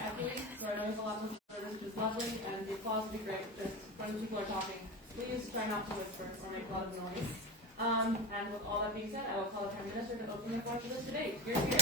echoing, so I know there's a lot of noise, which is lovely, and the applause would be great just when people are talking. Please try not to whisper or make a lot of noise. And with all that being said, I will call the Prime Minister to open the floor for this debate. Here's here.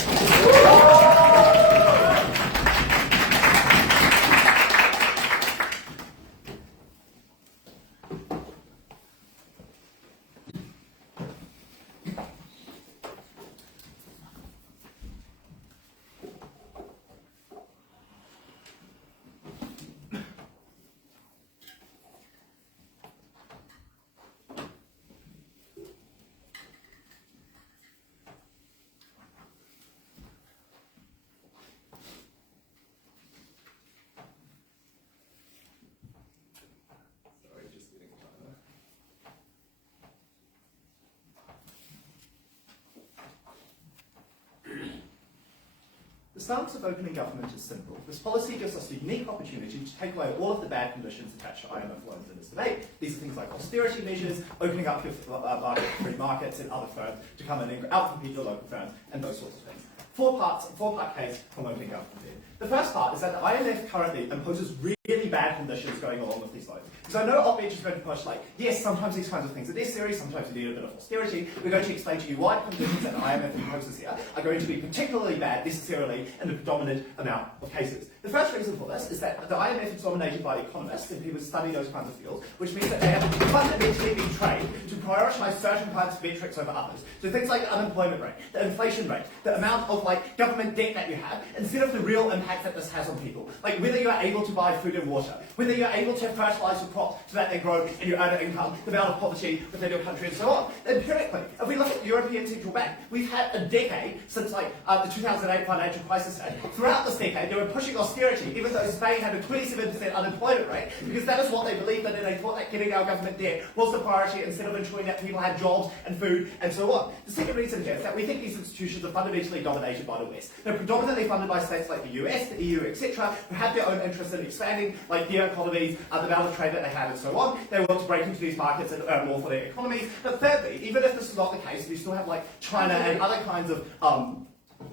The stance of opening government is simple. This policy gives us a unique opportunity to take away all of the bad conditions attached to IMF loans in this debate. These are things like austerity measures, opening up your free markets and other firms to come in and outcompete your local firms, and those sorts of things. Four-part case from opening government here. The first part is that the IMF currently imposes really bad conditions going along with these loans. Because I know Opbench is going to push like, yes, sometimes these kinds of things are necessary, sometimes you need a bit of austerity. We're going to explain to you why the conditions that the IMF imposes here are going to be particularly bad necessarily in the predominant amount of cases. The first reason for this is that the IMF is dominated by economists and people who study those kinds of fields, which means that they have fundamentally been trained to prioritise certain kinds of metrics over others. So things like the unemployment rate, the inflation rate, the amount of government debt that you have, instead of the real impact that this has on people. Like whether you are able to buy food and water, whether you're able to fertilise your crops so that they grow and you earn an income, the amount of poverty within your country and so on. Empirically, if we look at the European Central Bank, we've had a decade since the 2008 financial crisis hit. Throughout this decade, they were pushing austerity, even though Spain had a 27% unemployment rate, because that is what they believed in, and they thought that getting our government debt was the priority instead of ensuring that people had jobs and food and so on. The second reason here is that we think these institutions are fundamentally dominated by the West. They're predominantly funded by states like the US, the EU, etc., who have their own interests in expanding their economies, the amount of trade that they have and so on. They want to break into these markets and earn more for their economies. But thirdly, even if this is not the case, we still have China and other kinds of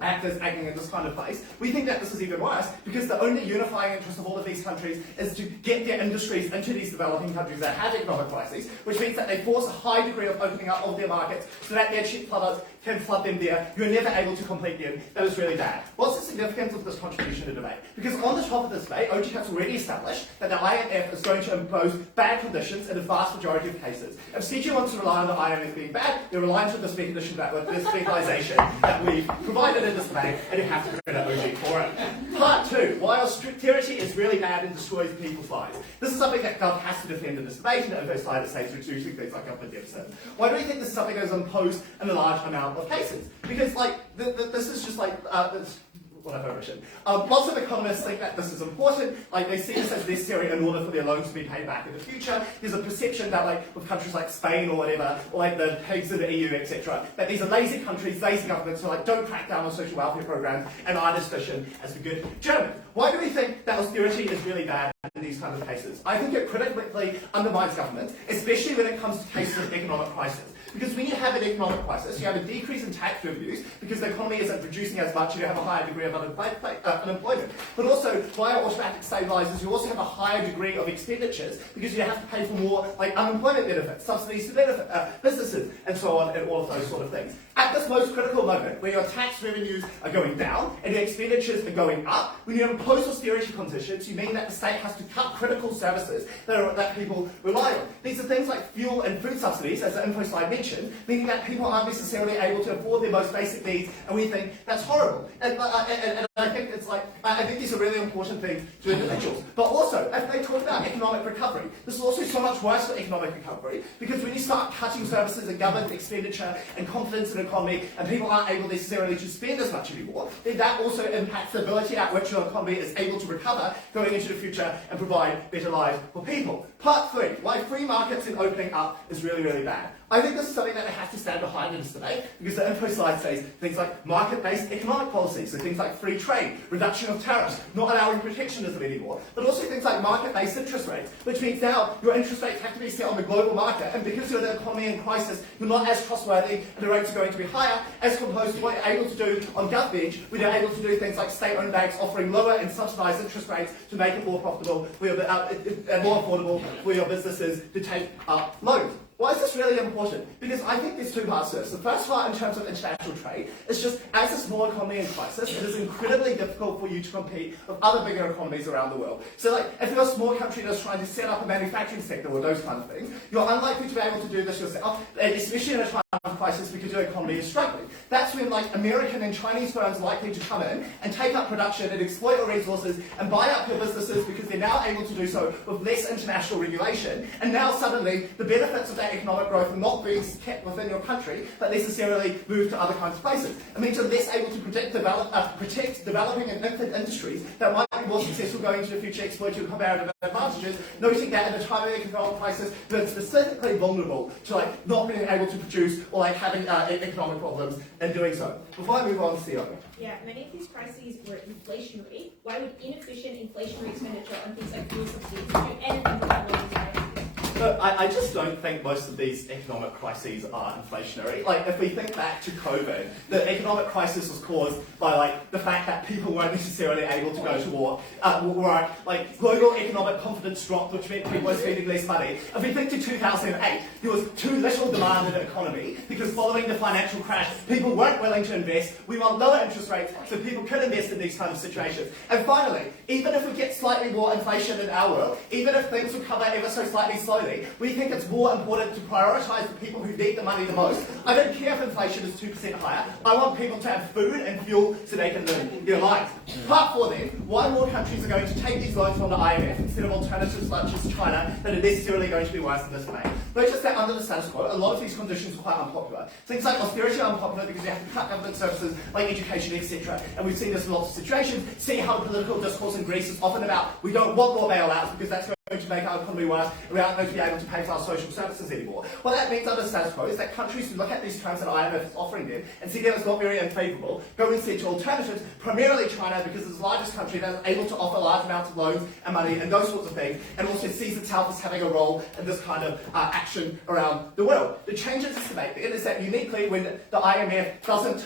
actors acting in this kind of place. We think that this is even worse because the only unifying interest of all of these countries is to get their industries into these developing countries that have economic crises, which means that they force a high degree of opening up of their markets so that their cheap flooders can flood them there. You're never able to complete them. That is really bad. What's the significance of this contribution to debate? Because on the top of this debate, OG has already established that the IMF is going to impose bad conditions in the vast majority of cases. If CG wants to rely on the IMF being bad, they're relying on this mechanism, this legalisation that we've provided in this debate, and you have to credit OG for it. Part 2, why austerity is really bad and destroys people's lives. This is something that Gov has to defend in this debate, and the first slide it says reducing things like government deficit. Why do we think this is something that is imposed in a large amount of cases? Because this is just what have I written? Lots of economists think that this is important, they see this as necessary in order for their loans to be paid back in the future. There's a perception that with countries like Spain or whatever, or the pigs in the EU, etc., that these are lazy countries, lazy governments who don't crack down on social welfare programs and aren't as efficient as the good Germans. Why do we think that austerity is really bad in these kinds of cases? I think it critically undermines government, especially when it comes to cases of economic crisis. Because when you have an economic crisis, you have a decrease in tax revenues because the economy isn't producing as much and you have a higher degree of unemployment. But also, via automatic stabilisers, you also have a higher degree of expenditures because you have to pay for more unemployment benefits, subsidies to benefit businesses, and so on, and all of those sort of things. At this most critical moment, where your tax revenues are going down and your expenditures are going up, when you impose austerity conditions, you mean that the state has to cut critical services that people rely on. These are things like fuel and food subsidies, as the info slide mentioned, meaning that people aren't necessarily able to afford their most basic needs, and we think that's horrible. And I think I think these are really important things to individuals. But also, if they talk about economic recovery, this is also so much worse for economic recovery, because when you start cutting services and government expenditure and confidence in the economy, and people aren't able necessarily to spend as much anymore, then that also impacts the ability at which your economy is able to recover going into the future and provide better lives for people. Part 3, why free markets and opening up is really, really bad. I think this is something that they have to stand behind in this debate, because the info slide says things like market-based economic policies, so things like free trade, reduction of tariffs, not allowing protectionism anymore, but also things like market-based interest rates, which means now your interest rates have to be set on the global market, and because you're in an economy in crisis, you're not as trustworthy, and the rates are going to be higher, as opposed to what you're able to do on GovBench, where you're able to do things like state-owned banks offering lower and subsidised interest rates to make it more profitable and more affordable for your businesses to take up loans. Why is this really important? Because I think there's two parts to this. The first part, in terms of international trade, is just as a small economy in crisis, it is incredibly difficult for you to compete with other bigger economies around the world. So, like, if you're a small country that's trying to set up a manufacturing sector or those kind of things, you're unlikely to be able to do this yourself, especially in a time of crisis because your economy is struggling. That's when, like, American and Chinese firms are likely to come in and take up production and exploit your resources and buy up your businesses because they're now able to do so with less international regulation. And now suddenly, the benefits of that economic growth are not being kept within your country, but necessarily moved to other kinds of places. It means you're less able to protect developing and infant industries that might be more successful going into the future, exploit your comparative advantages, noting that at a time of economic crisis, they're specifically vulnerable to, like, not being able to produce or, like, having economic problems in doing so. Before I move on, CEO. Yeah, many of these crises were inflationary. Why would inefficient inflationary expenditure on things like fuel subsidies do anything to avoid these crises? But I just don't think most of these economic crises are inflationary. Like, if we think back to COVID, the economic crisis was caused by, like, the fact that people weren't necessarily able to go to war. Like, global economic confidence dropped, which meant people were spending less money. If we think to 2008, there was too little demand in the economy, because following the financial crash, people weren't willing to invest. We want lower interest rates so people could invest in these kinds of situations. And finally, even if we get slightly more inflation in our world, even if things recover ever so slightly slowly, we think it's more important to prioritise the people who need the money the most. I don't care if inflation is 2% higher. I want people to have food and fuel so they can live their lives. Part 4 then, why more countries are going to take these loans from the IMF instead of alternatives such as China that are necessarily going to be worse in this way. Notice that under the status quo, a lot of these conditions are quite unpopular. Things like austerity are unpopular because you have to cut government services like education, etc. And we've seen this in lots of situations. See how the political discourse in Greece is often about, we don't want more bailouts because that's going to make our economy worse, and we're not going to be able to pay for our social services anymore. What that means under status quo is that countries who look at these terms that IMF is offering them and see them as not very unfavourable, go instead to alternatives, primarily China, because it's the largest country that is able to offer large amounts of loans and money and those sorts of things, and also sees itself as having a role in this kind of action around the world. The change in this debate is that uniquely when the IMF doesn't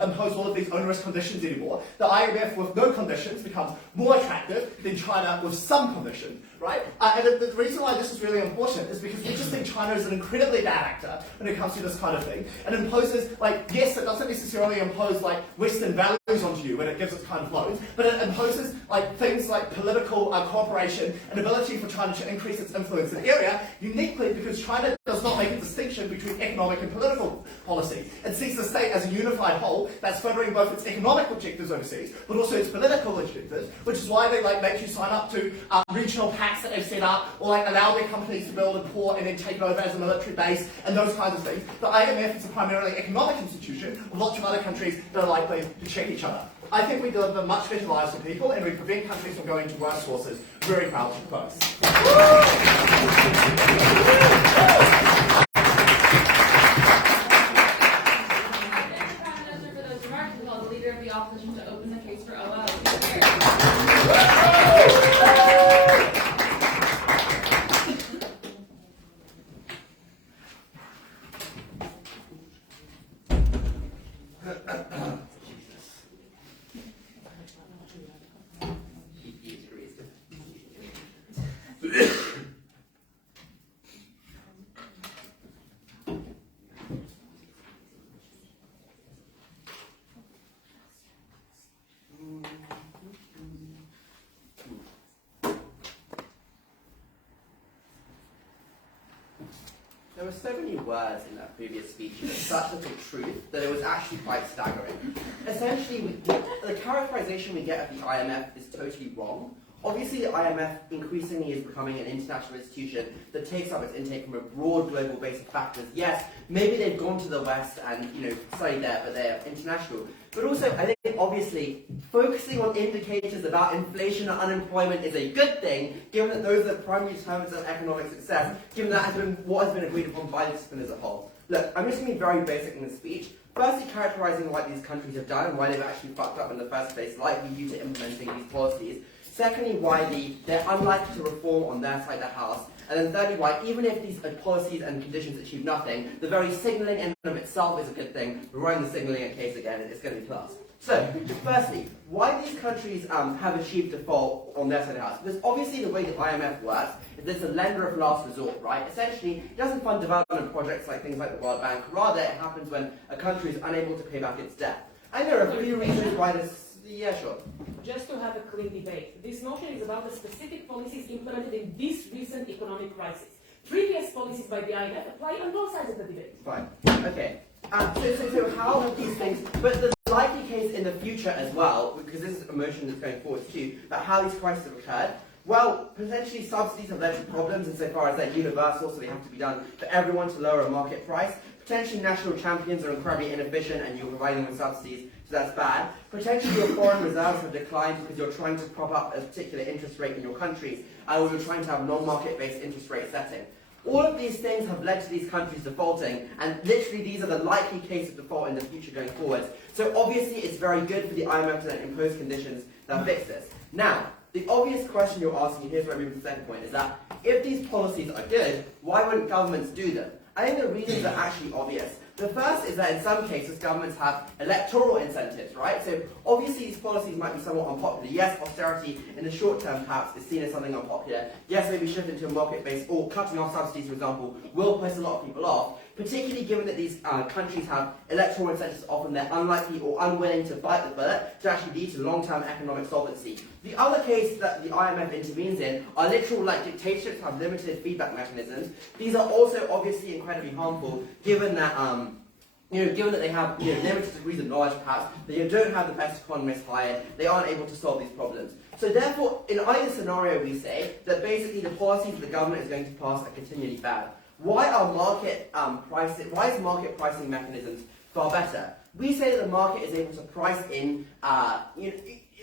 impose all of these onerous conditions anymore, the IMF with no conditions becomes more attractive than China with some conditions. Right? And the reason why this is really important is because we just think China is an incredibly bad actor when it comes to this kind of thing. And imposes, like, yes, it doesn't necessarily impose, like, Western values onto you when it gives its kind of loans, but it imposes, like, things like political cooperation and ability for China to increase its influence in the area, uniquely because China does not make a distinction between economic and political policy. It sees the state as a unified whole that's furthering both its economic objectives overseas, but also its political objectives, which is why they, like, make you sign up to regional pacts that they've set up, or, like, allow their companies to build a port and then take it over as a military base, and those kinds of things. The IMF is a primarily economic institution with lots of other countries that are likely to check each other. I think we deliver much better lives for people, and we prevent countries from going to worse sources. Very proud to propose. For those remarks, we call the Leader of the Opposition to open the case for OL. There were so many words in that previous speech with such little truth that it was actually quite staggering. Essentially, the characterization we get of the IMF is totally wrong. Obviously, the IMF increasingly is becoming an international institution that takes up its intake from a broad global base of factors. Yes, maybe they've gone to the West and studied there, but they're international. But also, I think obviously focusing on indicators about inflation and unemployment is a good thing, given that those are the primary determinants of economic success. Given that has been what has been agreed upon by the discipline as a whole. Look, I'm just going to be very basic in this speech. Firstly, characterising what these countries have done and why they've actually fucked up in the first place, likely due to implementing these policies. Secondly, why they're unlikely to reform on their side of the house. And then thirdly, why even if these policies and conditions achieve nothing, the very signalling in and of itself is a good thing. We're running the signalling case again, and it's going to be class. So, firstly, why these countries have achieved default on their side of the house? Because obviously the way the IMF works is it's a lender of last resort, right? Essentially, it doesn't fund development projects like things like the World Bank. Rather, it happens when a country is unable to pay back its debt. And there are a few reasons why this... Yeah, sure. Just to have a clean debate, this motion is about the specific policies implemented in this recent economic crisis. Previous policies by the IMF apply on both sides of the debate. Fine. Okay. So how have these things... But the likely case in the future as well, because this is a motion that's going forward too, about how these crises have occurred, well, potentially subsidies have led to problems insofar as they're universal, so they have to be done for everyone to lower a market price. Potentially national champions are incredibly inefficient and you're providing them with subsidies, so that's bad. Potentially your foreign reserves have declined because you're trying to prop up a particular interest rate in your countries, or you're trying to have non-market-based interest rate setting. All of these things have led to these countries defaulting, and literally these are the likely case of default in the future going forward. So obviously it's very good for the IMF to then impose conditions that fix this. Now, the obvious question you're asking, here's where I move to the second point, is that if these policies are good, why wouldn't governments do them? I think the reasons are actually obvious. The first is that in some cases governments have electoral incentives, right? So obviously these policies might be somewhat unpopular. Yes, austerity in the short term perhaps is seen as something unpopular. Yes, maybe shifting to a market-based or cutting off subsidies, for example, will piss a lot of people off, particularly given that these countries have electoral incentives. Often they're unlikely or unwilling to bite the bullet to actually lead to long-term economic solvency. The other case that the IMF intervenes in are literal dictatorships have limited feedback mechanisms. These are also obviously incredibly harmful, given that given that they have limited degrees of knowledge, perhaps they don't have the best economists hired, they aren't able to solve these problems. So therefore, in either scenario, we say that basically the policies the government is going to pass are continually bad. Why are why is market pricing mechanisms far better? We say that the market is able to price in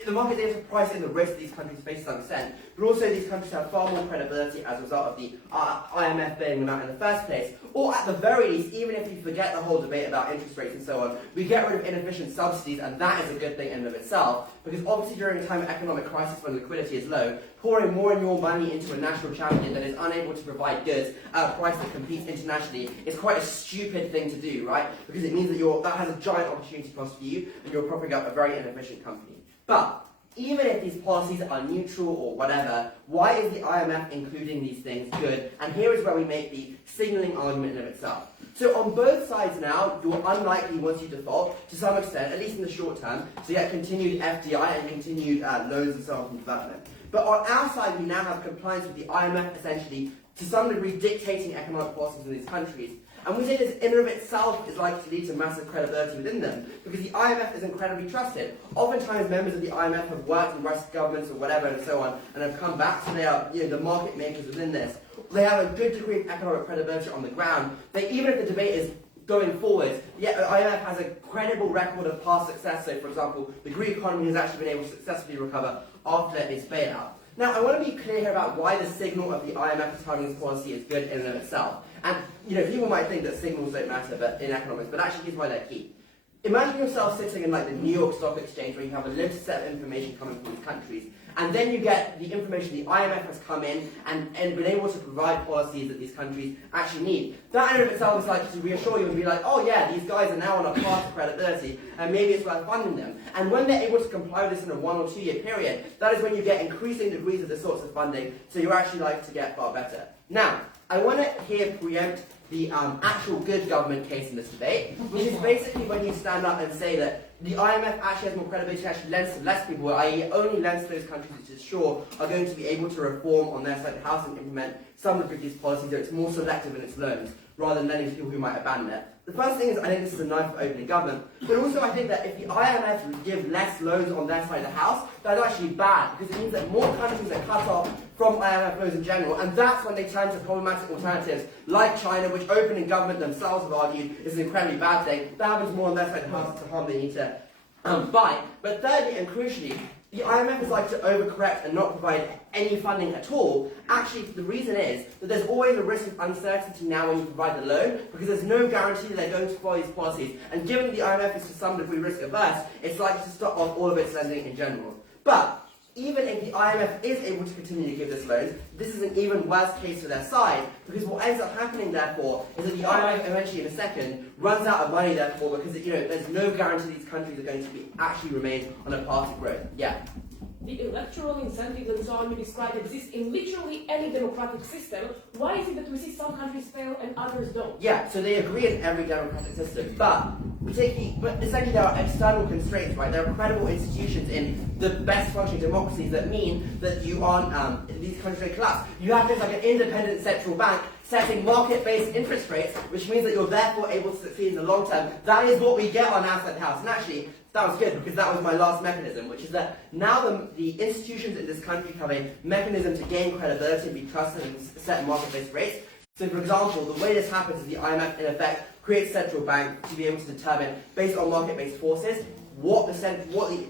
the market is able to price in the risk these countries face to some extent, but also these countries have far more credibility as a result of the IMF bailing them out in the first place. Or at the very least, even if you forget the whole debate about interest rates and so on, we get rid of inefficient subsidies, and that is a good thing in and of itself, because obviously during a time of economic crisis when liquidity is low, pouring more and more money into a national champion that is unable to provide goods at a price that competes internationally is quite a stupid thing to do, right? Because it means that that has a giant opportunity cost for you, and you're propping up a very inefficient company. But even if these policies are neutral or whatever, why is the IMF including these things good? And here is where we make the signalling argument in of itself. So on both sides now, you're unlikely, once you default, to some extent, at least in the short term, to get continued FDI and continued loans and so on from development. But on our side, we now have compliance with the IMF essentially, to some degree, dictating economic policies in these countries. And we say this in and of itself is likely to lead to massive credibility within them, because the IMF is incredibly trusted. Oftentimes members of the IMF have worked in Western governments or whatever and so on, and have come back, so they are the market makers within this. They have a good degree of economic credibility on the ground. Even if the debate is going forward, yet the IMF has a credible record of past success. So for example, the Greek economy has actually been able to successfully recover after its bailout. Now, I want to be clear here about why the signal of the IMF determining this policy is good in and of itself. And, people might think that signals don't matter in economics, but actually here's why they're key. Imagine yourself sitting in the New York Stock Exchange where you have a limited set of information coming from these countries, and then you get the information the IMF has come in and been able to provide policies that these countries actually need. That in and of itself is likely to reassure you and be like, oh yeah, these guys are now on a path to credibility, and maybe it's worth funding them. And when they're able to comply with this in a 1 or 2 year period, that is when you get increasing degrees of the sorts of funding, so you're actually likely to get far better. Now, I want to here preempt the actual good government case in this debate, which is basically when you stand up and say that the IMF actually has more credibility, actually lends to less people, i.e. only lends to those countries which is sure are going to be able to reform on their side of the house and implement some of these policies, that it's more selective in its loans, rather than lending to people who might abandon it. The first thing is I think this is a knife for opening government, but also I think that if the IMF would give less loans on their side of the house, that's actually bad, because it means that more countries are cut off from IMF loans in general, and that's when they turn to problematic alternatives like China, which opening government themselves have argued is an incredibly bad thing. That happens more on their side of the house, it's a harm they need to buy. But thirdly and crucially, the IMF is like to overcorrect and not provide any funding at all. Actually, the reason is that there's always a risk of uncertainty now when you provide the loan, because there's no guarantee that they're going to follow these policies. And given that the IMF is to some degree risk averse, it's likely to stop on all of its lending in general. But even if the IMF is able to continue to give this loans, this is an even worse case for their side, because what ends up happening, therefore, is that the IMF eventually, in a second, runs out of money, therefore, because there's no guarantee these countries are going to actually remain on a path to growth. Yeah. The electoral incentives and so on you described exist in literally any democratic system. Why is it that we see some countries fail and others don't? Yeah, so they agree in every democratic system, but essentially there are external constraints, right? There are credible institutions in the best functioning democracies that mean that you aren't, these countries may collapse. You have things like an independent central bank setting market-based interest rates, which means that you're therefore able to succeed in the long term. That is what we get on Asset House. And actually, that was good, because that was my last mechanism, which is that now the institutions in this country have a mechanism to gain credibility and be trusted and set market-based rates. So, for example, the way this happens is the IMF, in effect, creates central bank to be able to determine, based on market-based forces, what the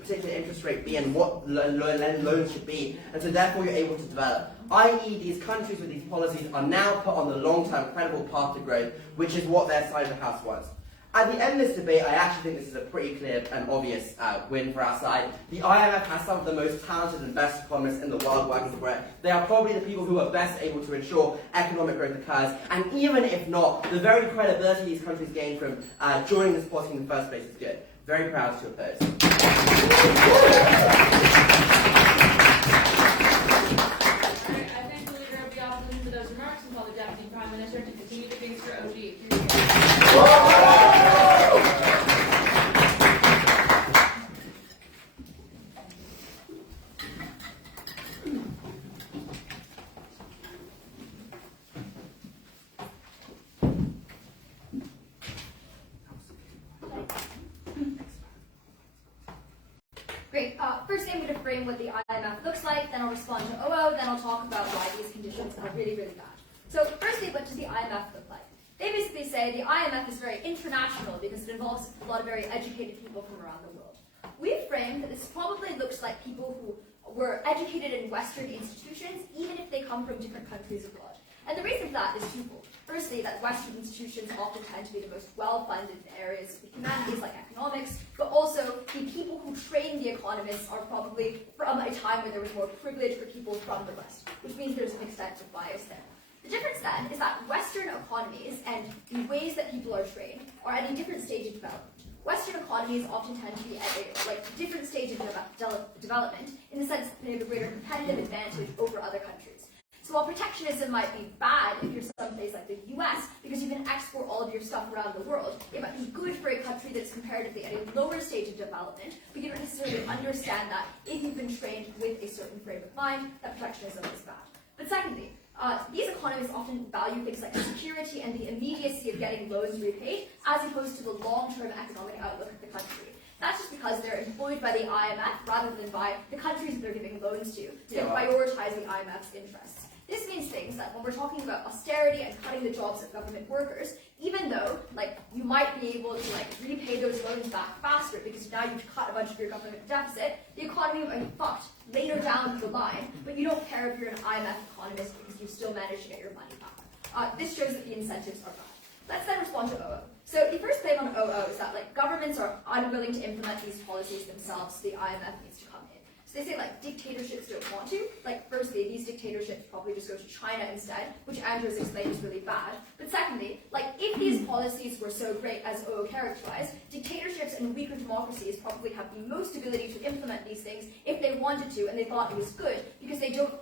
particular interest rate be and what loans should be, and so therefore you're able to develop. I.e., these countries with these policies are now put on the long-term credible path to growth, which is what their side of the house wants. At the end of this debate, I actually think this is a pretty clear and obvious win for our side. The IMF has some of the most talented and best economists in the world working for it. They are probably the people who are best able to ensure economic growth occurs, and even if not, the very credibility these countries gain from joining this policy in the first place is good. Very proud to oppose. Alright, I thank the Leader of the Opposition for those remarks and call the Deputy Prime Minister to continue the case for OG. Great. First, I'm going to frame what the IMF looks like, then I'll respond to OO, then I'll talk about why these conditions are really, really bad. So firstly, what does the IMF look like? They basically say the IMF is very international because it involves a lot of very educated people from around the world. We've framed that this probably looks like people who were educated in Western institutions, even if they come from different countries abroad. And the reason for that is twofold. Firstly, that Western institutions often tend to be the most well-funded in areas of humanities like economics, but also the people who train the economists are probably from a time when there was more privilege for people from the West, which means there's an extensive bias there. The difference then is that Western economies and the ways that people are trained are at a different stage of development. Western economies often tend to be at a different stage of development in the sense that they have a greater competitive advantage over other countries. So while protectionism might be bad if you're someplace like the US, because you can export all of your stuff around the world, it might be good for a country that's comparatively at a lower stage of development, but you don't necessarily understand that if you've been trained with a certain frame of mind, that protectionism is bad. But secondly, these economies often value things like security and the immediacy of getting loans repaid, as opposed to the long-term economic outlook of the country. That's just because they're employed by the IMF rather than by the countries that they're giving loans to prioritize the IMF's interests. This means things that when we're talking about austerity and cutting the jobs of government workers, even though you might be able to repay those loans back faster because now you've cut a bunch of your government deficit, the economy might be fucked later down the line, but you don't care if you're an IMF economist because you still manage to get your money back. This shows that the incentives are bad. Let's then respond to OO. So the first claim on OO is that governments are unwilling to implement these policies themselves, so the IMF needs to come in. So they say dictatorships don't want to. Firstly, these dictatorships probably just go to China instead, which Andrew has explained is really bad. But secondly, if these policies were so great as OO characterized, dictatorships and weaker democracies probably have the most ability to implement these things if they wanted to and they thought it was good, because they don't,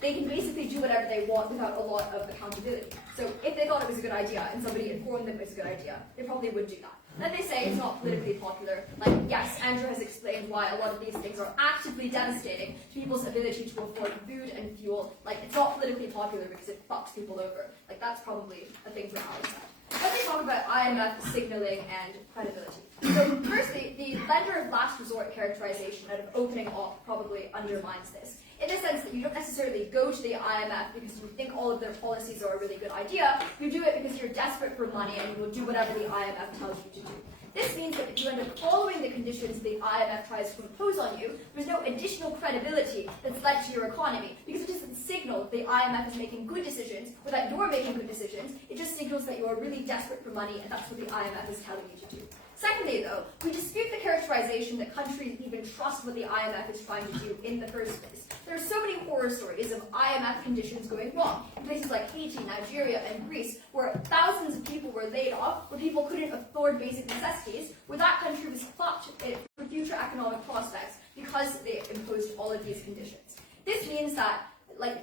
they can basically do whatever they want without a lot of accountability. So if they thought it was a good idea and somebody informed them it was a good idea, they probably would do that. Then they say it's not politically popular. Yes, Andrew has explained why a lot of these things are actively devastating to people's ability to afford food and fuel. It's not politically popular because it fucks people over. That's probably a thing from our side. let me talk about IMF signaling and credibility. So firstly, the lender of last resort characterization out of opening up probably undermines this, in the sense that you don't necessarily go to the IMF because you think all of their policies are a really good idea. You do it because you're desperate for money and you will do whatever the IMF tells you to do. This means that if you end up following the conditions the IMF tries to impose on you, there's no additional credibility that's led to your economy, because it doesn't signal that the IMF is making good decisions or that you're making good decisions. It just signals that you are really desperate for money, and that's what the IMF is telling you to do. Secondly, though, we dispute the characterization that countries even trust what the IMF is trying to do in the first place. There are so many horror stories of IMF conditions going wrong in places like Haiti, Nigeria, and Greece, where thousands of people were laid off, where people couldn't afford basic necessities, where that country was fucked for future economic prospects because they imposed all of these conditions. This means that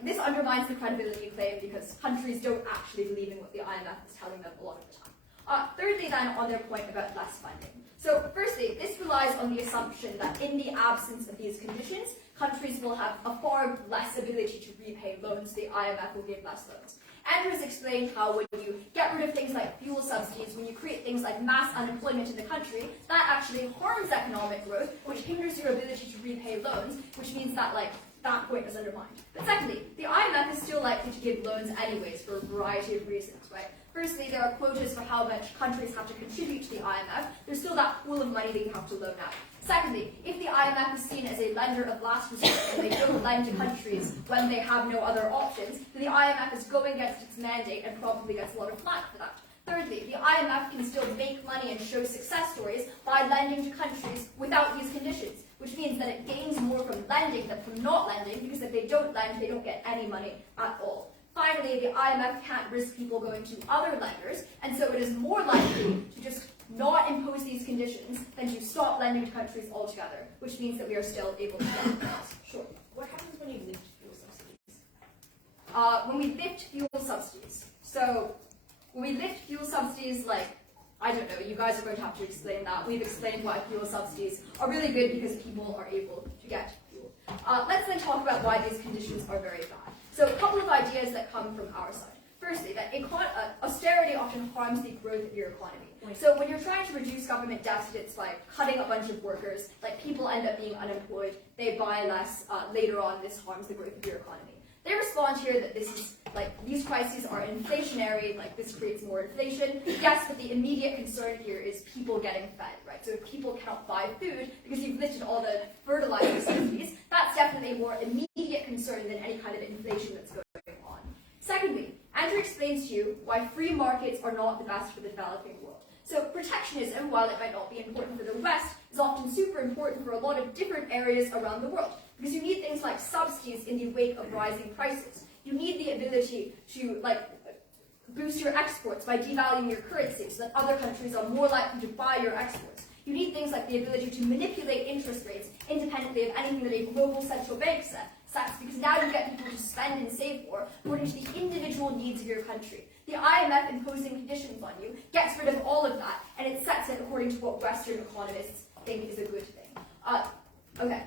this undermines the credibility claim because countries don't actually believe in what the IMF is telling them a lot of the time. Thirdly, then, on their point about less funding. So, firstly, this relies on the assumption that in the absence of these conditions, countries will have a far less ability to repay loans. The IMF will give less loans. Andrew has explained how when you get rid of things like fuel subsidies, when you create things like mass unemployment in the country, that actually harms economic growth, which hinders your ability to repay loans, which means that, that point is undermined. But secondly, the IMF is still likely to give loans anyways for a variety of reasons, right? Firstly, there are quotas for how much countries have to contribute to the IMF. There's still that pool of money that you have to loan out. Secondly, if the IMF is seen as a lender of last resort and they don't lend to countries when they have no other options, then the IMF is going against its mandate and probably gets a lot of flack for that. Thirdly, the IMF can still make money and show success stories by lending to countries without these conditions, which means that it gains more from lending than from not lending, because if they don't lend, they don't get any money at all. Finally, the IMF can't risk people going to other lenders, and so it is more likely to just not impose these conditions than to stop lending to countries altogether, which means that we are still able to get loans. Sure. What happens when you lift fuel subsidies? When we lift fuel subsidies. So, when we lift fuel subsidies, I don't know, you guys are going to have to explain that. We've explained why fuel subsidies are really good because people are able to get fuel. Let's then talk about why these conditions are very bad. So a couple of ideas that come from our side. Firstly, that austerity often harms the growth of your economy. So when you're trying to reduce government deficits by cutting a bunch of workers, people end up being unemployed, they buy less, later on this harms the growth of your economy. They respond here that this is, these crises are inflationary, this creates more inflation. Yes, but the immediate concern here is people getting fed, right? So if people cannot buy food because you've lifted all the fertilizer subsidies, that's definitely a more immediate concern than any kind of inflation that's going on. Secondly, Andrew explains to you why free markets are not the best for the developing world. So protectionism, while it might not be important for the West, is often super important for a lot of different areas around the world, because you need things like subsidies in the wake of rising prices. You need the ability to boost your exports by devaluing your currency so that other countries are more likely to buy your exports. You need things like the ability to manipulate interest rates independently of anything that a global central bank sets, because now you get people to spend and save more according to the individual needs of your country. The IMF imposing conditions on you gets rid of all of that, and it sets it according to what Western economists think is a good thing. Okay.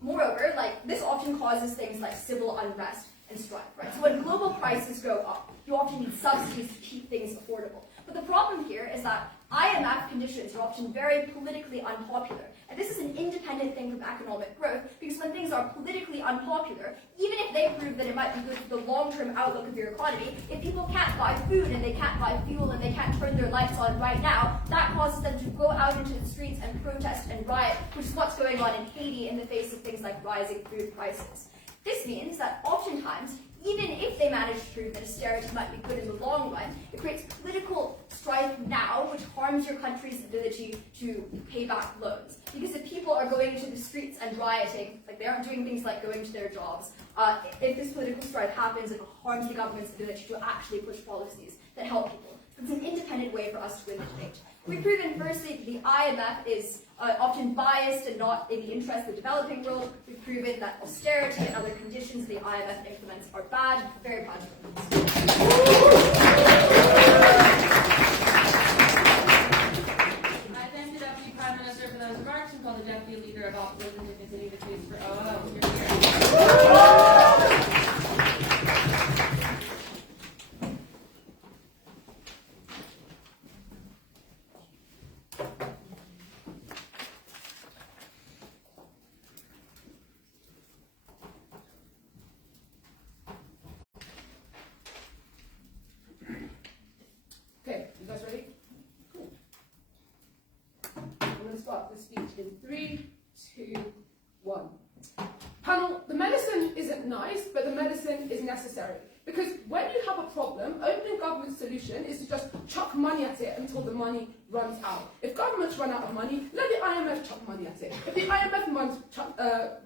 Moreover, this often causes things like civil unrest and strife, right? So when global prices go up, you often need subsidies to keep things affordable. But the problem here is that IMF conditions are often very politically unpopular. And this is an independent thing from economic growth, because when things are politically unpopular, even if they prove that it might be good for the long-term outlook of your economy, if people can't buy food and they can't buy fuel and they can't turn their lights on right now, that causes them to go out into the streets and protest and riot, which is what's going on in Haiti in the face of things like rising food prices. This means that oftentimes, even if they manage to prove that austerity might be good in the long run, it creates political strife now, which harms your country's ability to pay back loans. Because if people are going into the streets and rioting, they aren't doing things like going to their jobs, if this political strife happens, it harms the government's ability to actually push policies that help people. So it's an independent way for us to win the debate. We've proven, firstly, that the IMF is often biased and not in the interest of the developing world. We've proven that austerity and other conditions the IMF implements are bad, very bad. I thank the Deputy Prime Minister for those remarks and call the Deputy Leader of Opposition to continue the case for OO. medicine isn't nice, but the medicine is necessary. Because when you have a problem, opening government's solution is to just chuck money at it until the money runs out. If governments run out of money, let the IMF chuck money at it. If the IMF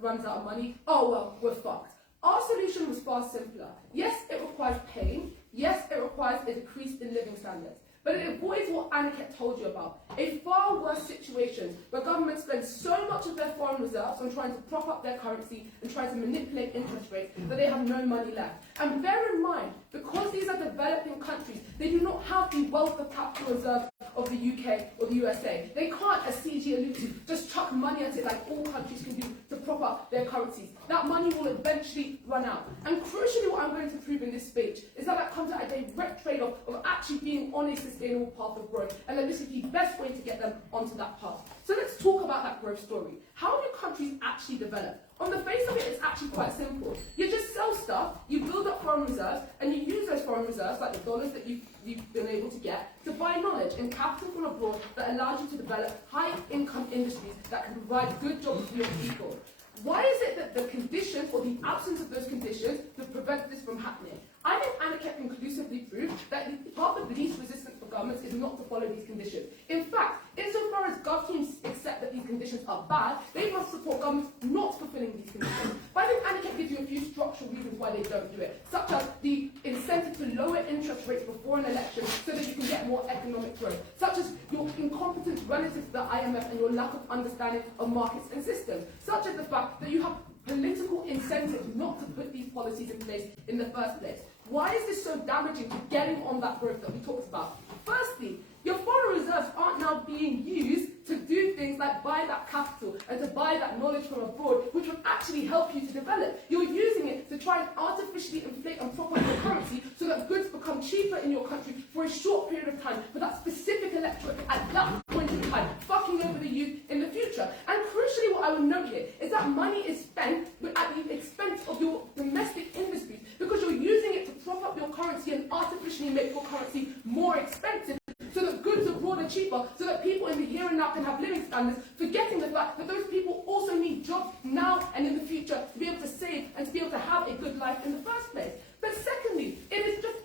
runs out of money, oh well, we're fucked. Our solution was far simpler. Yes, it requires pain. Yes, it requires a decrease in living standards. But it avoids what Aniket told you about, a far worse situation where governments spend so much of their foreign reserves on trying to prop up their currency and trying to manipulate interest rates that they have no money left. And bear in mind, because these are developing countries, they do not have the wealth of capital reserve of the UK or the USA. They can't, as CG alluded to, just chuck money at it like all countries can do to prop up their currencies. That money will eventually run out. And crucially, what I'm going to prove in this speech is that comes at a direct trade-off of actually being on a sustainable path of growth, and that this is the best way to get them onto that path. So let's talk about that growth story. How do countries actually develop? On the face of it, it's actually quite simple. You just sell stuff, you build up foreign reserves, and you use those foreign reserves, like the dollars that you've been able to get, to buy knowledge and capital from abroad that allows you to develop high-income industries that can provide good jobs for your people. Why is it that the conditions, or the absence of those conditions, that prevent this from happening? I think Aniket conclusively proved that the path of least resistance for governments is not to follow these conditions. In fact, insofar as governments accept that these conditions are bad, they must support governments not fulfilling these conditions. But I think Aniket gives you a few structural reasons why they don't do it, such as the incentive to lower interest rates before an election so that you can get more economic growth, such as your incompetence relative to the IMF and your lack of understanding of markets and systems, such as the fact that you have political incentive not to put these policies in place in the first place. Why is this so damaging to getting on that growth that we talked about? Firstly, your foreign reserves aren't now being used to do things like buy that capital and to buy that knowledge from abroad, which would actually help you to develop. You're using it to try and artificially inflate and prop up your currency so that goods become cheaper in your country for a short period of time for that specific electorate at that point in time, fucking over the youth in the future. And crucially, what I would note here is that money is spent at the expense of your domestic industries because you're using it to prop up your currency and artificially make your currency more expensive so that goods abroad are cheaper, so that people in the here and now can have living standards, forgetting the fact that those people also need jobs now and in the future to be able to save and to be able to have a good life in the first place. But secondly, it is just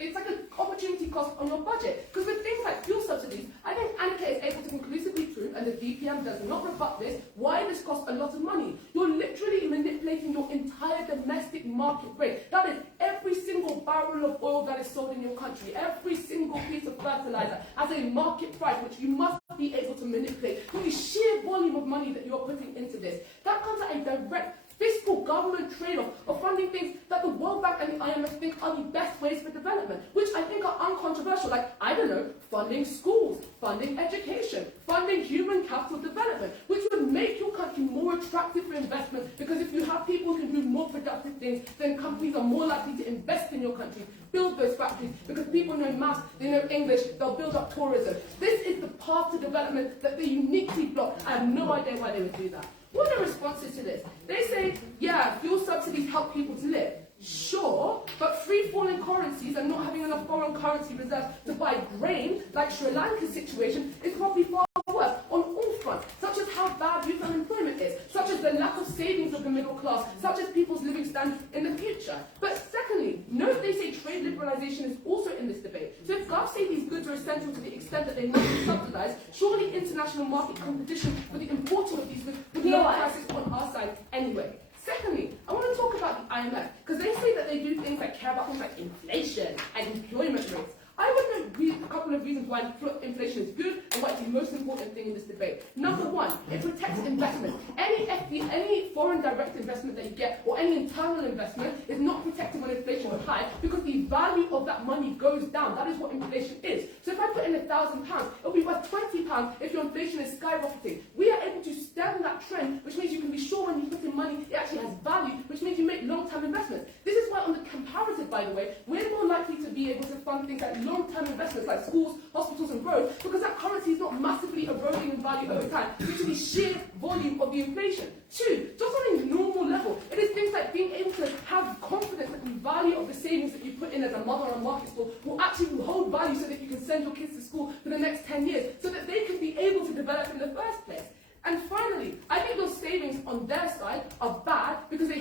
it's like an opportunity cost on your budget. Because with things like fuel subsidies, I think Aniket is able to conclusively prove, and the DPM does not rebut this, why this costs a lot of money. You're literally manipulating your entire domestic market rate. That is, every single barrel of oil that is sold in your country, every single piece of fertilizer has a market price which you must be able to manipulate with the sheer volume of money that you're putting into this. That comes at a direct fiscal government trade-off of funding things that the World Bank and the IMF think are the best ways for development, which I think are uncontroversial, like, I don't know, funding schools, funding education, funding human capital development, which would make your country more attractive for investment, because if you have people who can do more productive things, then companies are more likely to invest in your country, build those factories, because people know maths, they know English, they'll build up tourism. This is the path to development that they uniquely block. I have no idea why they would do that. What are the responses to this? They say, yeah, fuel subsidies help people to live. Sure, but free-falling currencies and not having enough foreign currency reserves to buy grain, like Sri Lanka's situation, is probably far worse on all fronts, such as how bad youth unemployment is, such as the lack of savings of the middle class, such as people's living standards in the future. But secondly, note they say trade liberalisation is also in this debate. So if Gov say these goods are essential to the extent that they must be subsidised, surely international market competition for the importing of these goods would lower prices on our side anyway. Secondly, I want to talk about the IMF, because they say that they do things like care about things like inflation and employment rates. I would note a couple of reasons why inflation is good and why it's the most important thing in this debate. Number one, it protects investment. Any foreign direct investment that you get or any internal investment is not protected when inflation is high because the value of that money goes down. That is what inflation is. So if I put in £1,000, it'll be worth £20 if your inflation is skyrocketing. We are able to stem that trend, which means you can be sure when you put in money, it actually has value, which means you make long-term investments. This is why on the comparative, by the way, we're more likely to be able to fund things like long-term investments like schools, hospitals and roads, because that currency is not massively eroding in value over time due to the sheer volume of the inflation. Two, just on a normal level, it is things like being able to have confidence that the value of the savings that you put in as a mother on a market stall will actually hold value so that you can send your kids to school for the next 10 years, so that they can be able to develop in the first place. And finally, I think those savings on their side are bad because they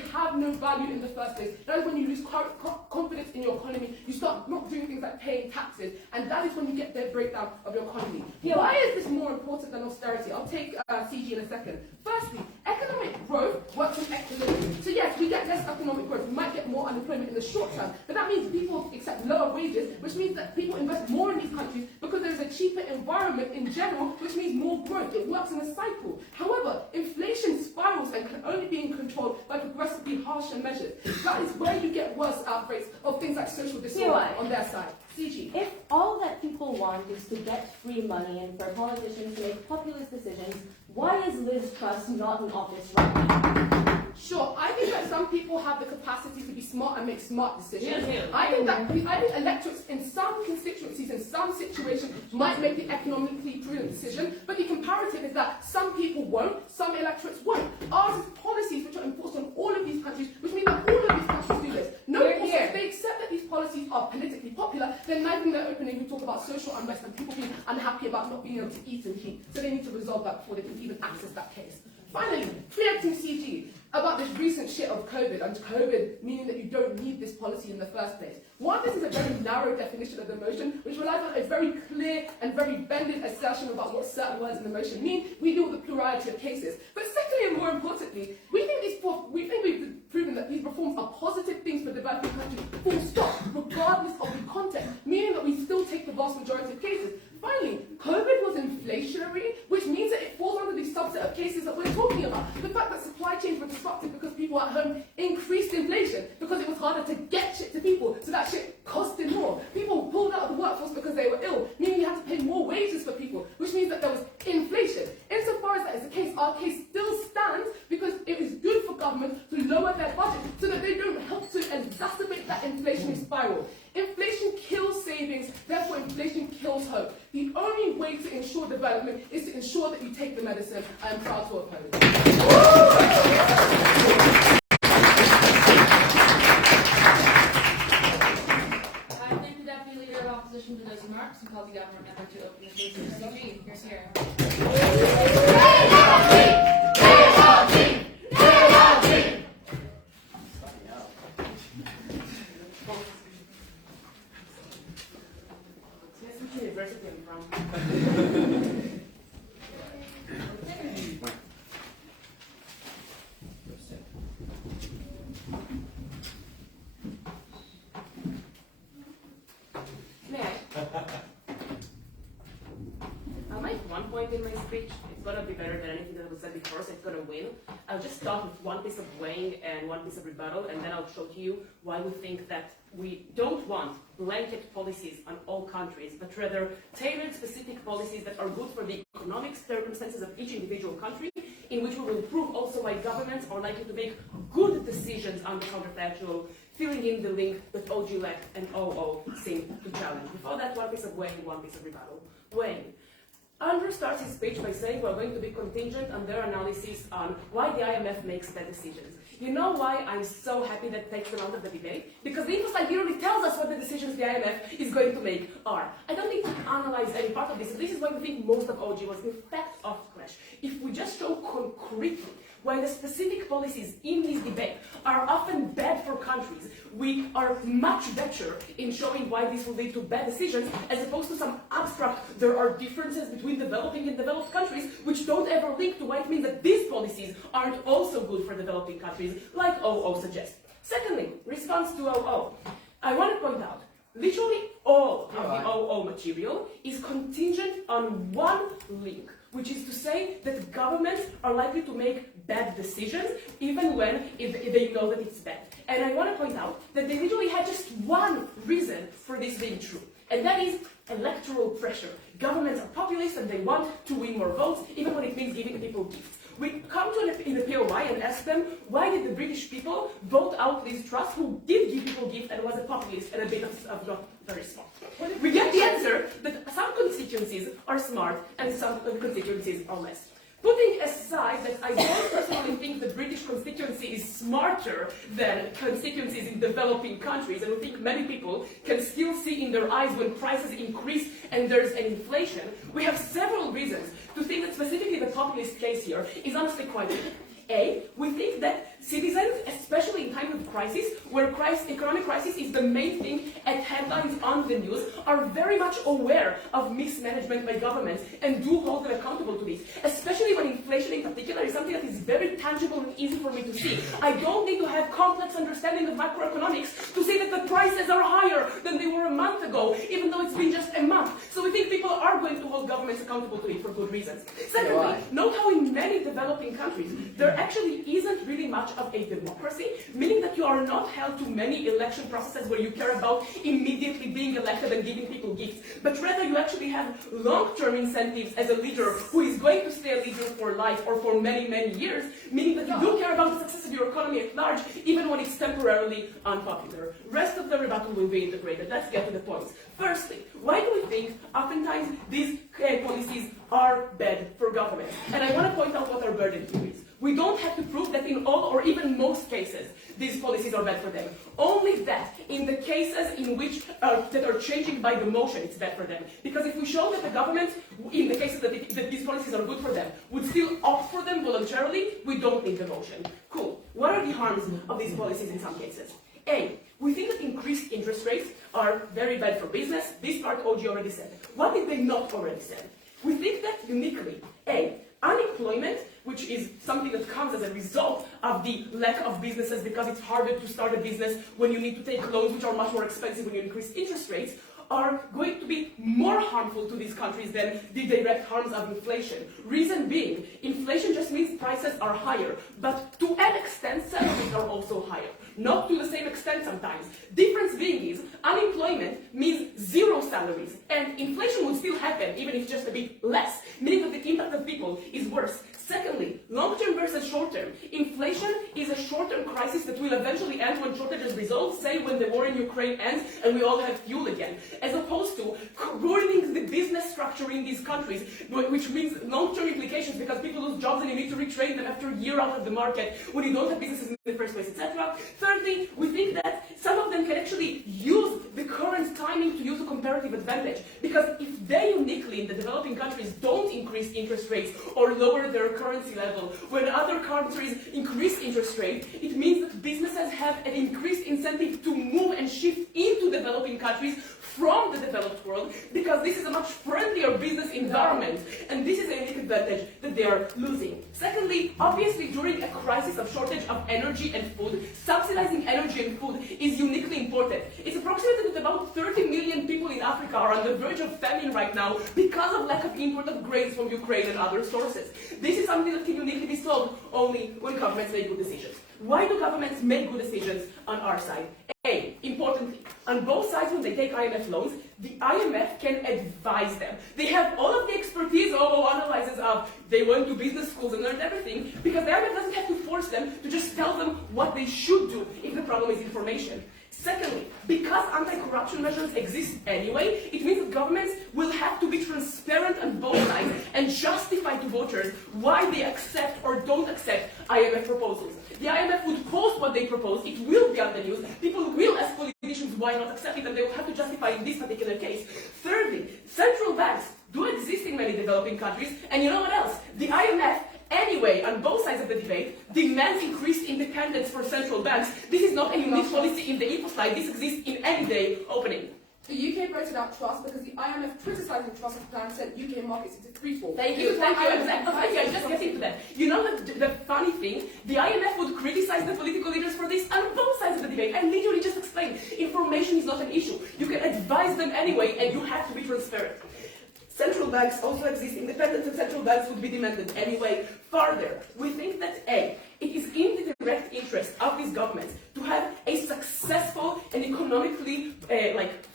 no value in the first place. That is when you lose confidence in your economy. You start not doing things like paying taxes, and that is when you get the breakdown of your economy. Why is this more important than austerity? I'll take CG in a second. Firstly, economic growth works in equilibrium. So yes, we get less economic growth. We might get more unemployment in the short term, but that means people accept lower wages, which means that people invest more in these countries because there is a cheaper environment in general, which means more growth. It works in a cycle. However, inflation spirals and can only be controlled by progressively harsher measures. That is where you get worse outbreaks of things like social disorder on their side. CG. If all that people want is to get free money and for politicians to make populist decisions, why is Liz Truss not in office right now? Sure, I think that some people have the capacity to be smart and make smart decisions. Yeah. I think electorates in some constituencies, in some situations, might make the economically prudent decision, but the comparative is that some people won't, some electorates won't. Ours is policies which are enforced on all of these countries, which mean that all of these countries do this. If they accept that these policies are politically popular, then I think they're opening to talk about social unrest and people being unhappy about not being able to eat and heat. So they need to resolve that before they can even access that case. Finally, preempting CG about this recent shit of COVID, and COVID meaning that you don't need this policy in the first place. One, this is a very narrow definition of the motion, which relies on a very clear and very bended assertion about what certain words in the motion mean. We deal with the plurality of cases. But secondly, and more importantly, we think we've proven that these reforms are positive things for developing countries, full stop, regardless of the context, meaning that we still take the vast majority of cases. Finally, COVID was inflationary, which means that it falls under the subset of cases that we're talking about. The fact that supply chains were disrupted because people at home increased inflation, because it was harder to get shit to people, so that shit costed more. People pulled out of the workforce because they were ill, meaning you had to pay more wages for people, which means that there was inflation. Insofar as that is the case, our case still stands because it is good for government to lower their budget so that they don't help to exacerbate that inflationary spiral. Inflation kills savings, therefore inflation kills hope. The only way to ensure development is to ensure that you take the medicine. I am proud to oppose. I thank the Deputy Leader of Opposition for those remarks and call the government member to open the case for CG. Here's here. University I'm from. May I? I'll make one point in my speech. It's gonna be better than anything that was said before, so it's gonna win. I'll just start with one piece of weighing and one piece of rebuttal, and then I'll show to you why we think that we don't want blanket policies on all countries, but rather tailored specific policies that are good for the economic circumstances of each individual country, in which we will prove also why governments are likely to make good decisions on the counterfactual, filling in the link that OG-LEC and OO seem to challenge. Before that, one piece of weighing, one piece of rebuttal. Weighing. Andrew starts his speech by saying we're going to be contingent on their analysis on why the IMF makes bad decisions. You know why I'm so happy that takes them out of the debate? Because the InfoSide literally tells us what the decisions the IMF is going to make are. I don't need to analyze any part of this, and this is why we think most of OG was in fact off clash. If we just show concretely why the specific policies in this debate are often bad for countries, we are much better in showing why this will lead to bad decisions, as opposed to some abstract, there are differences between developing and developed countries, which don't ever link to why it means that these policies aren't also good for developing countries, like OO suggests. Secondly, response to OO. I want to point out, literally all of the OO material is contingent on one link, which is to say that governments are likely to make bad decisions, even when they know that it's bad. And I want to point out that they literally had just one reason for this being true, and that is electoral pressure. Governments are populist and they want to win more votes, even when it means giving people gifts. We come to in the POI and ask them, why did the British people vote out Liz Truss, who did give people gifts and was a populist and a bit of not very smart? We get the answer that some constituencies are smart and some constituencies are less. Putting aside that I don't personally think the British constituency is smarter than constituencies in developing countries, and we think many people can still see in their eyes when prices increase and there's an inflation, we have several reasons to think that specifically the populist case here is honestly quite good. A, we think that citizens, especially in times crisis, where economic crisis is the main thing at headlines on the news, are very much aware of mismanagement by governments and do hold them accountable to this. Especially when inflation in particular is something that is very tangible and easy for me to see. I don't need to have complex understanding of macroeconomics to see that the prices are higher than they were a month ago, even though it's been just a month. So we think people are going to hold governments accountable to it for good reasons. Secondly, note how in many developing countries, there actually isn't really much of a democracy, meaning that you are not held to many election processes where you care about immediately being elected and giving people gifts, but rather you actually have long-term incentives as a leader who is going to stay a leader for life or for many, many years, meaning that you do care about the success of your economy at large, even when it's temporarily unpopular. Rest of the rebuttal will be integrated. Let's get to the points. Firstly, why do we think oftentimes these policies are bad for government? And I want to point out what our burden here is. We don't have to prove that in all or even most cases these policies are bad for them. Only that in the cases in which that are changing by the motion, it's bad for them. Because if we show that the government, in the cases that these policies are good for them, would still opt for them voluntarily, we don't need the motion. Cool. What are the harms of these policies in some cases? A, we think that increased interest rates are very bad for business. This part OG already said. What did they not already say? We think that uniquely, A, unemployment, which is something that comes as a result of the lack of businesses because it's harder to start a business when you need to take loans which are much more expensive when you increase interest rates, are going to be more harmful to these countries than the direct harms of inflation. Reason being, inflation just means prices are higher, but to an extent, salaries are also higher. Not to the same extent sometimes. Difference being is, unemployment means zero salaries, and inflation will still happen, even if just a bit less, meaning that the impact of people is worse. Secondly, long-term versus short-term. Inflation is a short-term crisis that will eventually end when shortages resolve, say when the war in Ukraine ends and we all have fuel again, as opposed to ruining the business structure in these countries, which means long-term implications because people lose jobs and you need to retrain them after a year out of the market when you don't have businesses in the first place, etc. Thirdly, we think that some of them can actually use the current timing to use a comparative advantage, because if they uniquely in the developing countries don't increase interest rates or lower their currency level, when other countries increase interest rate, it means that businesses have an increased incentive to move and shift into developing countries from the developed world, because this is a much friendlier business environment, and this is a unique advantage that they are losing. Secondly, obviously during a crisis of shortage of energy and food, subsidizing energy and food is uniquely important. It's approximated that about 30 million people in Africa are on the verge of famine right now because of lack of import of grains from Ukraine and other sources. This is something that can uniquely be solved only when governments make good decisions. Why do governments make good decisions on our side? A, importantly, on both sides when they take IMF loans, the IMF can advise them. They have all of the expertise, analysis of, they went to business schools and learned everything, because the IMF doesn't have to force them to just tell them what they should do if the problem is information. Secondly, because anti-corruption measures exist anyway, it means that governments will have to be transparent on both sides and justify to voters why they accept or don't accept IMF proposals. The IMF would post what they propose, it will be on the news, people will ask politicians why not accept it, and they will have to justify in this particular case. Thirdly, central banks do exist in many developing countries, and you know what else? The IMF anyway, on both sides of the debate, demands increased independence for central banks. This is not a unique policy in the info slide, this exists in any day opening. The UK voted out trust because the IMF criticising trust plan sent UK markets into freefall. Thank you, exactly. I'm just getting to that. You know the funny thing? The IMF would criticize the political leaders for this on both sides of the debate. I literally just explained. Information is not an issue. You can advise them anyway, and you have to be transparent. Central banks also exist. Independence of central banks would be demanded anyway. Further, we think that A, it is in the direct interest of these governments to have a successful and economically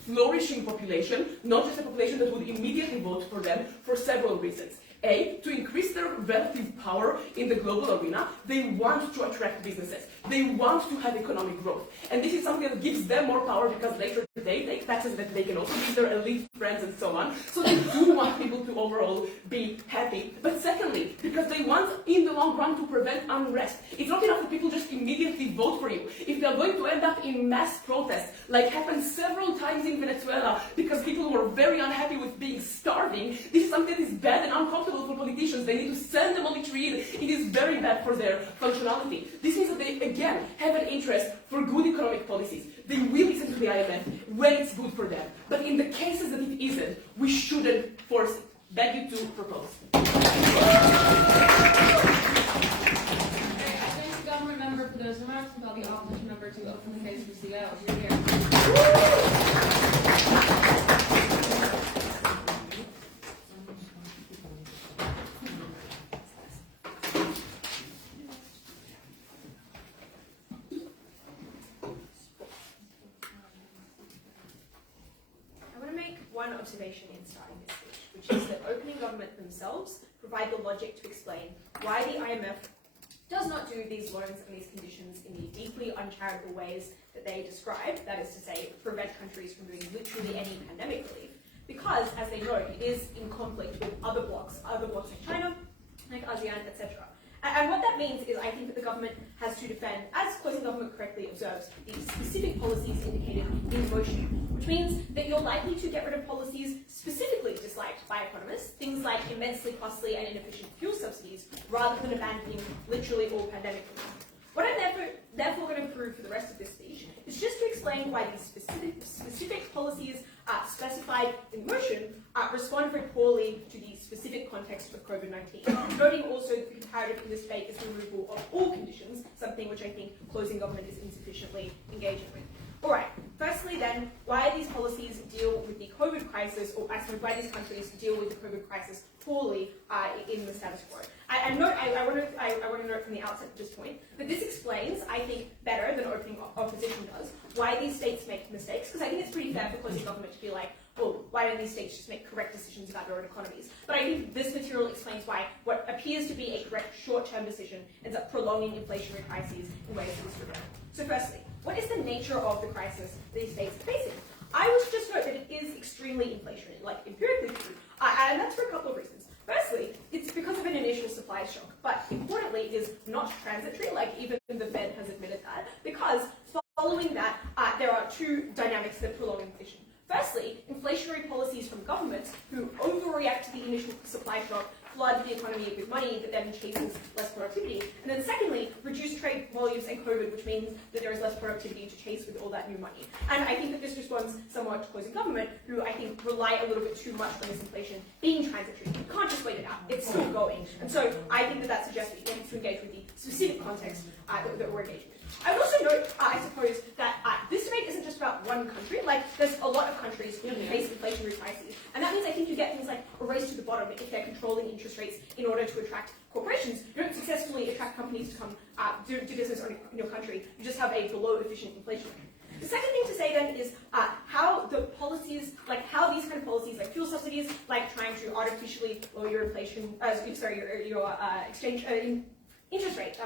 flourishing population, not just a population that would immediately vote for them, for several reasons. A, to increase their relative power in the global arena, they want to attract businesses. They want to have economic growth. And this is something that gives them more power because later they take taxes that they can also give their elite friends and so on. So they do want people to overall be happy. But secondly, because they want in the long run to prevent unrest. It's not enough that people just immediately vote for you. If they're going to end up in mass protests, like happened several times in Venezuela, because people were very unhappy with being starving, this is something that is bad and uncomfortable for politicians. They need to send the military in. It is very bad for their functionality. This means that they, again, have an interest for good economic policies. They will listen to the IMF when it's good for them. But in the cases that it isn't, we shouldn't force it. Beg you to propose. Okay, I thank the government member for those remarks and call the opposition member to open the case for CO. Here. One observation in starting this speech, which is that opening government themselves provide the logic to explain why the IMF does not do these loans and these conditions in the deeply uncharitable ways that they describe, that is to say, prevent countries from doing literally any pandemic relief, because, as they note, it is in conflict with other blocs like China, like ASEAN, etc. And what that means is I think that the government has to defend, as closing government correctly observes, the specific policies indicated in motion, which means that you're likely to get rid of policies specifically disliked by economists, things like immensely costly and inefficient fuel subsidies, rather than abandoning literally all pandemic relief. What I'm therefore going to prove for the rest of this speech is just to explain why these specific policies specified in motion respond very poorly to the specific context of COVID-19, noting also that the comparative in this debate is the removal of all conditions, something which I think closing government is insufficiently engaging with. Alright, firstly then, why these policies deal with the COVID crisis, or I suppose why these countries deal with the COVID crisis poorly in the status quo. I want to note from the outset at this point that this explains, I think, better than opening opposition does, why these states make mistakes, because I think it's pretty fair for closing government to be like, well, why don't these states just make correct decisions about their own economies? But I think this material explains why what appears to be a correct short-term decision ends up prolonging inflationary crises in ways that is trivial. So firstly, what is the nature of the crisis these states are facing? I would just note that it is extremely inflationary, like empirically true, and that's for a couple of reasons. Firstly, it's because of an initial supply shock, but importantly, it is not transitory, like even the Fed has admitted that, because following that, there are two dynamics that prolong inflation. Firstly, inflationary policies from governments who overreact to the initial supply shock, flood the economy with money that then chases less productivity. And then secondly, reduced trade volumes and COVID, which means that there is less productivity to chase with all that new money. And I think that this responds somewhat to closing government, who I think rely a little bit too much on this inflation being transitory. You can't just wait it out. It's still going. And so I think that suggests that you need to engage with the specific context that we're engaging with. I would also note, I suppose, that this debate isn't just about one country. Like, there's a lot of countries who face inflationary crises. And that means I think you get things like a race to the bottom if they're controlling interest rates in order to attract corporations. You don't successfully attract companies to come do business in your country. You just have a below-efficient inflation rate. The second thing to say then is how the policies, like how these kind of policies, like fuel subsidies, like trying to artificially lower your inflation, your exchange interest rate,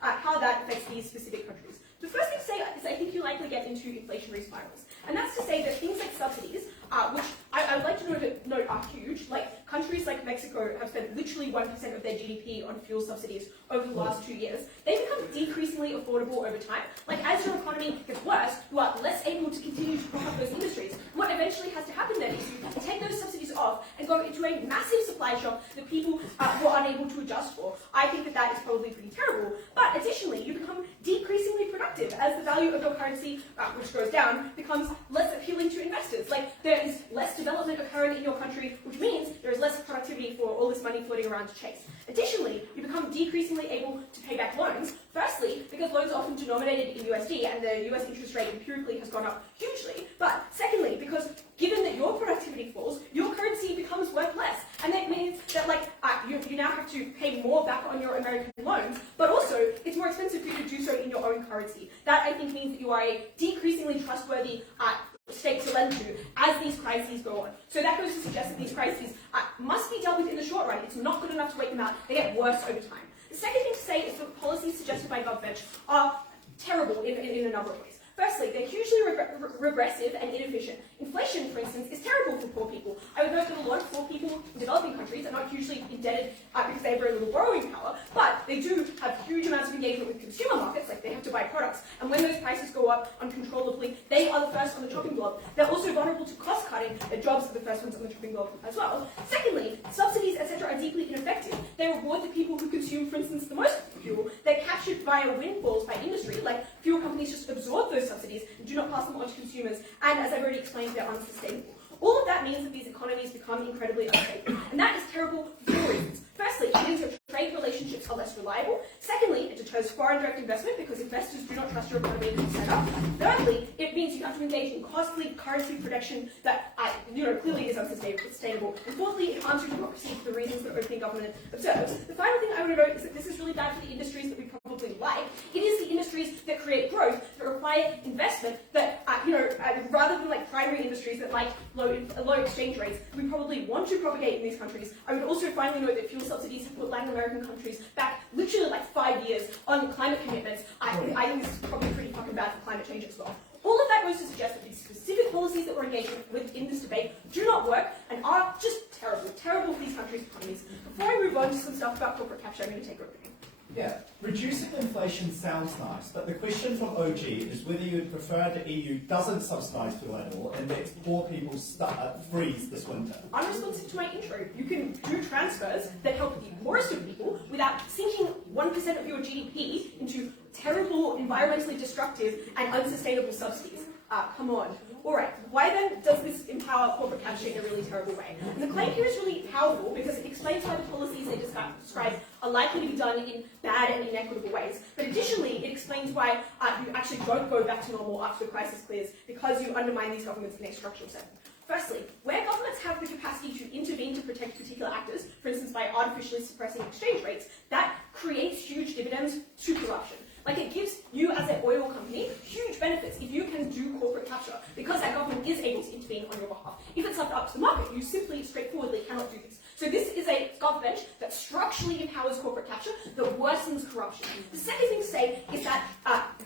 how that affects these specific countries. The first thing to say is I think you likely get into inflationary spirals. And that's to say that things like subsidies, which I would like to note are huge, like countries like Mexico have spent literally 1% of their GDP on fuel subsidies over the last 2 years. They become decreasingly affordable over time. Like as your economy gets worse, you are less able to continue to prop up those industries. What eventually has to happen then is you take those subsidies off and go into a massive supply shock that people were unable to adjust for. I think that is probably pretty terrible. But additionally, you become decreasingly productive as the value of your currency, which goes down, becomes less appealing to investors. Like there is less development occurring in your country, which means there is less productivity for all this money floating around to chase. Additionally, you become decreasingly able to pay back loans. Firstly, because loans are often denominated in USD and the US interest rate empirically has gone up hugely. But secondly, because given that your productivity falls, your currency becomes worth less. And that means that you now have to pay more back on your American loans, but also it's more expensive for you to do so in your own currency. That I think means that you are a decreasingly trustworthy state to lend to as these crises go on. So that goes to suggest that these crises must be dealt with in the short run. It's not good enough to wait them out. They get worse over time. The second thing to say is that policies suggested by government are terrible in a number of ways. Firstly, they're hugely regressive and inefficient. Inflation, for instance, is terrible for poor people. I would note that a lot of poor people in developing countries are not hugely indebted because they have very little borrowing power, but they do have huge amounts of engagement with consumer markets, like they have to buy products, and when those prices go up uncontrollably, they are the first on the chopping block. They're also vulnerable to cost cutting. Their jobs are the first ones on the chopping block as well. Secondly, subsidies, etc., are deeply ineffective. They reward the people who consume, for instance, the most fuel. They're captured via windfalls by industry, like fuel companies just absorb those subsidies and do not pass them on to consumers, and as I've already explained, they're unsustainable. All of that means that these economies become incredibly unstable, and that is terrible for four reasons. Firstly, it means that trade relationships are less reliable. Secondly, it deters foreign direct investment because investors do not trust your economy to set up. Thirdly, it means you have to engage in costly currency production that clearly is unsustainable. And fourthly, it harms your democracy for the reasons that opening government observes. The final thing I want to note is that this is really bad for the industries that we probably like. It is the industries that create growth, that require investment, that rather than like primary industries that like low exchange rates, we probably want to propagate in these countries. I would also finally note that fuel subsidies have put Latin American countries back literally like 5 years on climate commitments. I think this is probably pretty fucking bad for climate change as well. All of that goes to suggest that these specific policies that we're engaging with in this debate do not work and are just terrible for these countries' economies. Before I move on to some stuff about corporate capture, I'm going to take over. Yeah, reducing inflation sounds nice, but the question from OG is whether you would prefer the EU doesn't subsidise fuel at all and lets poor people freeze this winter. Unresponsive to my intro, you can do transfers that help the poorest of people without sinking 1% of your GDP into terrible, environmentally destructive and unsustainable subsidies. Come on. Alright, why then does this empower corporate capture in a really terrible way? And the claim here is really powerful because it explains why the policies they describe are likely to be done in bad and inequitable ways. But additionally, it explains why you actually don't go back to normal after the crisis clears because you undermine these governments in a structural sense. Firstly, where governments have the capacity to intervene to protect particular actors, for instance by artificially suppressing exchange rates, that creates huge dividends to corruption. Like it gives you as an oil company huge benefits if you can do corporate capture because that government is able to intervene on your behalf. If it's left up to the market, you simply straightforwardly cannot do this. So this is a government that structurally empowers corporate capture that worsens corruption. The second thing to say is that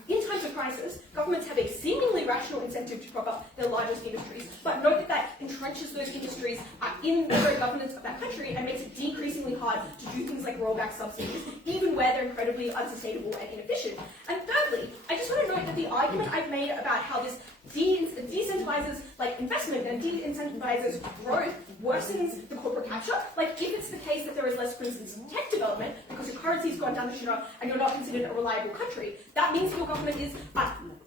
in times of crisis, governments have a seemingly rational incentive to prop up their largest industries, but note that entrenches those industries in the very governance of that country and makes it decreasingly hard to do things like roll back subsidies, even where they're incredibly unsustainable and inefficient. And thirdly, I just want to note that the argument I've made about how this de-incentivizes investment and de-incentivizes growth worsens the corporate capture. Like if it's the case that there is less, for instance, tech development because your currency's gone down the shitter and you're not considered a reliable country, that means your government is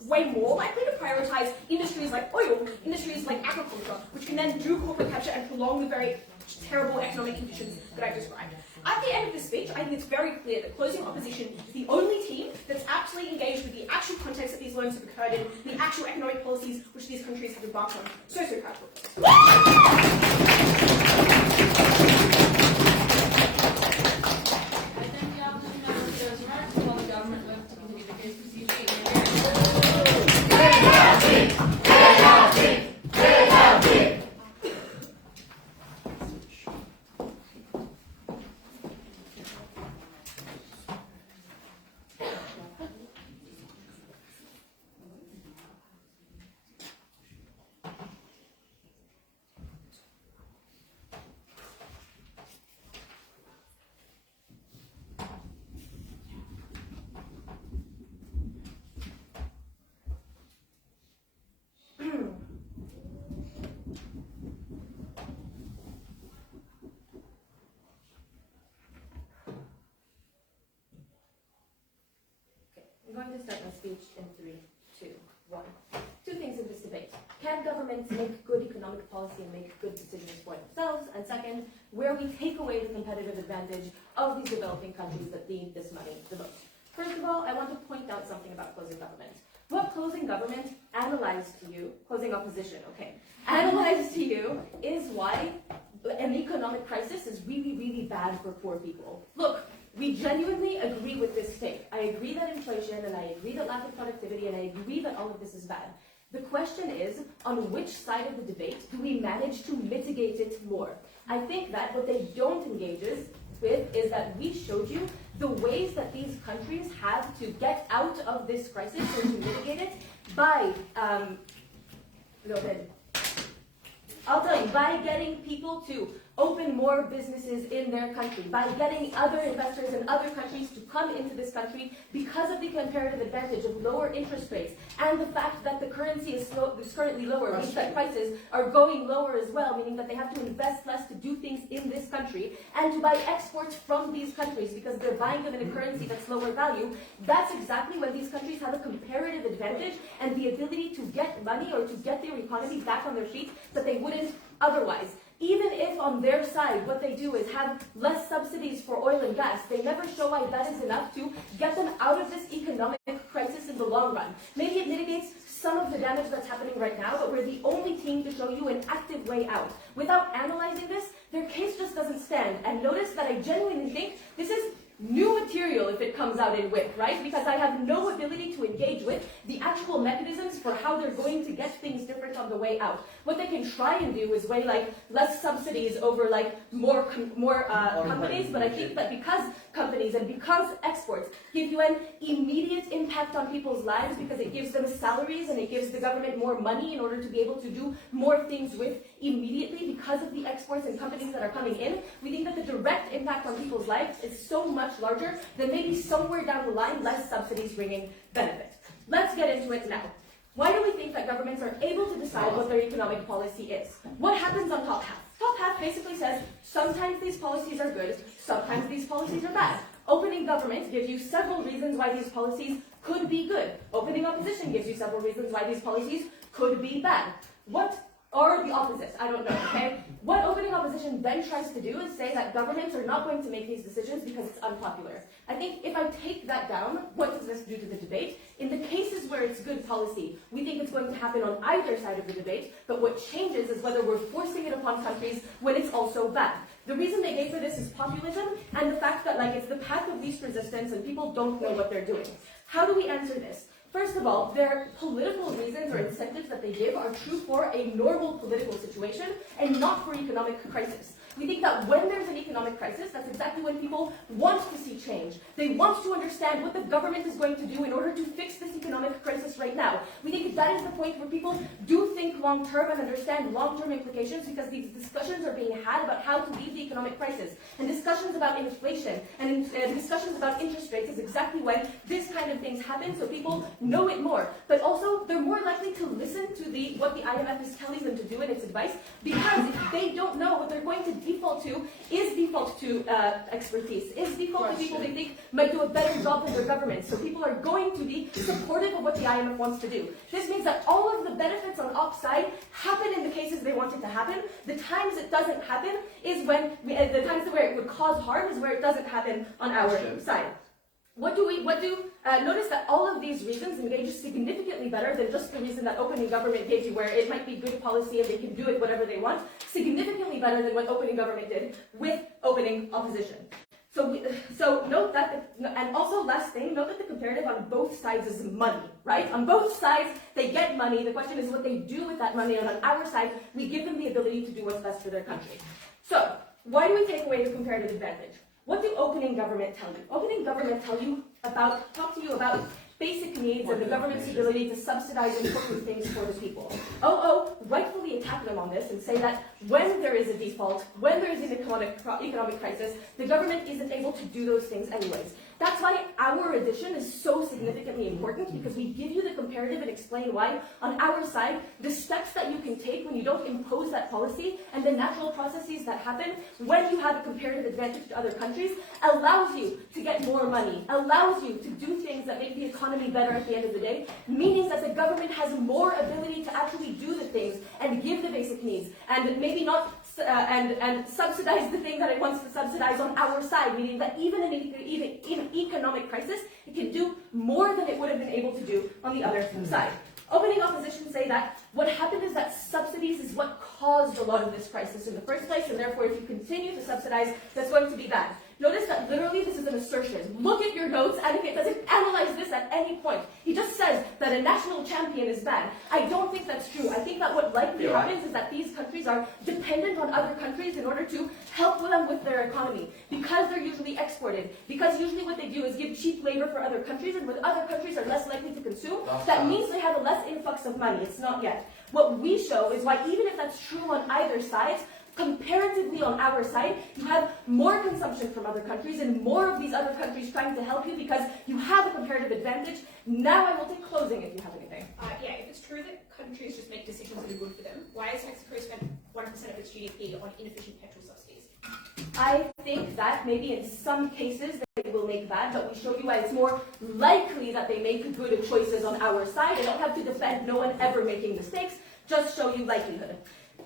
way more likely to prioritize industries like oil, industries like agriculture, which can then do corporate capture and prolong the very terrible economic conditions that I described. At the end of this speech, I think it's very clear that closing opposition is the only team that's actually engaged with the actual context that these loans have occurred in, the actual economic policies which these countries have embarked on. So proud of I thank the opposition members for those remarks and call the government whip to continue the case procedure. I'm going to start my speech in 3, 2, 1. Two things in this debate. Can governments make good economic policy and make good decisions for themselves? And second, where we take away the competitive advantage of these developing countries that need this money the most. First of all, I want to point out something about closing government. What closing government analyzed to you, closing opposition, okay, analyzed to you is why an economic crisis is really, really bad for poor people. Look, we genuinely agree with this take. I agree that inflation, and I agree that lack of productivity, and I agree that all of this is bad. The question is, on which side of the debate do we manage to mitigate it more? I think that what they don't engage with is that we showed you the ways that these countries have to get out of this crisis or to mitigate it by I'll tell you, by getting people to open more businesses in their country, by getting other investors in other countries to come into this country because of the comparative advantage of lower interest rates and the fact that the currency is currently lower, means that prices are going lower as well, meaning that they have to invest less to do things in this country, and to buy exports from these countries because they're buying them in a currency that's lower value. That's exactly when these countries have a comparative advantage and the ability to get money or to get their economy back on their feet that they wouldn't otherwise. Even if on their side what they do is have less subsidies for oil and gas, they never show why that is enough to get them out of this economic crisis in the long run. Maybe it mitigates some of the damage that's happening right now, but we're the only team to show you an active way out. Without analyzing this, their case just doesn't stand. And notice that I genuinely think this is new material if it comes out in WIP, right? Because I have no ability to engage with the actual mechanisms for how they're going to get things different on the way out. What they can try and do is weigh like less subsidies over like more companies, but I think that because companies and because exports give you an immediate impact on people's lives because it gives them salaries and it gives the government more money in order to be able to do more things with immediately because of the exports and companies that are coming in, we think that the direct impact on people's lives is so much larger than maybe somewhere down the line less subsidies bringing benefit. Let's get into it now. Why do we think that governments are able to decide what their economic policy is? What happens on top half? Top half basically says sometimes these policies are good, sometimes these policies are bad. Opening government gives you several reasons why these policies could be good. Opening opposition gives you several reasons why these policies could be bad. Or the opposite, I don't know, okay? What opening opposition then tries to do is say that governments are not going to make these decisions because it's unpopular. I think if I take that down, what does this do to the debate? In the cases where it's good policy, we think it's going to happen on either side of the debate, but what changes is whether we're forcing it upon countries when it's also bad. The reason they gave for this is populism and the fact that like it's the path of least resistance and people don't know what they're doing. How do we answer this? First of all, their political reasons or incentives that they give are true for a normal political situation and not for economic crisis. We think that when there's an economic crisis, that's exactly when people want to see change. They want to understand what the government is going to do in order to fix this economic crisis right now. We think that is the point where people do think long-term and understand long-term implications because these discussions are being had about how to leave the economic crisis. And discussions about inflation and discussions about interest rates is exactly when this kind of things happen, so people know it more. But also, they're more likely to listen to what the IMF is telling them to do in its advice, because if they don't know what they're going to default to expertise, is default to people they think might do a better job than their government. So people are going to be supportive of what the IMF wants to do. This means that all of the benefits on ops side happen in the cases they want it to happen. The times it doesn't happen is when, the times where it would cause harm is where it doesn't happen on our side. Notice that all of these reasons engage significantly better than just the reason that opening government gave you, where it might be good policy and they can do it whatever they want, significantly better than what opening government did with opening opposition. So note that, and also last thing, note that the comparative on both sides is money, right? On both sides, they get money. The question is what they do with that money, and on our side, we give them the ability to do what's best for their country. So, why do we take away the comparative advantage? What do opening government tell you? Opening government talk to you about basic needs and the government's ability to subsidize important things for the people. Rightfully attack them on this and say that when there is a default, when there is an economic crisis, the government isn't able to do those things anyways. That's why our edition is so significantly important, because we give you the comparative and explain why, on our side, the steps that you can take when you don't impose that policy and the natural processes that happen when you have a comparative advantage to other countries allows you to get more money, allows you to do things that make the economy better at the end of the day, meaning that the government has more ability to actually do the things and give the basic needs, and maybe not and subsidize the thing that it wants to subsidize on our side, meaning that even in economic crisis, it can do more than it would have been able to do on the other side. Opening opposition say that what happened is that subsidies is what caused a lot of this crisis in the first place, and therefore if you continue to subsidize, that's going to be bad. Notice that literally this is an assertion. Look at your notes, and it doesn't analyze this at any point. He just says that a national champion is bad. I don't think that's true. I think that what likely happens is that these countries are dependent on other countries in order to help them with their economy, because they're usually exported, because usually what they do is give cheap labor for other countries, and when other countries are less likely to consume, that means they have a less influx of money. It's not yet. What we show is why, even if that's true on either side, comparatively on our side, you have more consumption from other countries and more of these other countries trying to help you because you have a comparative advantage. Now I will take closing if you have anything. Yeah, if it's true that countries just make decisions that are good for them, why has Mexico spent 1% of its GDP on inefficient petrol subsidies? I think that maybe in some cases they will make that, but we show you why it's more likely that they make good choices on our side. I don't have to defend no one ever making mistakes, just show you likelihood.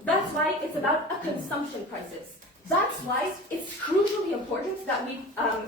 That's why it's about a consumption crisis. That's why it's crucially important that we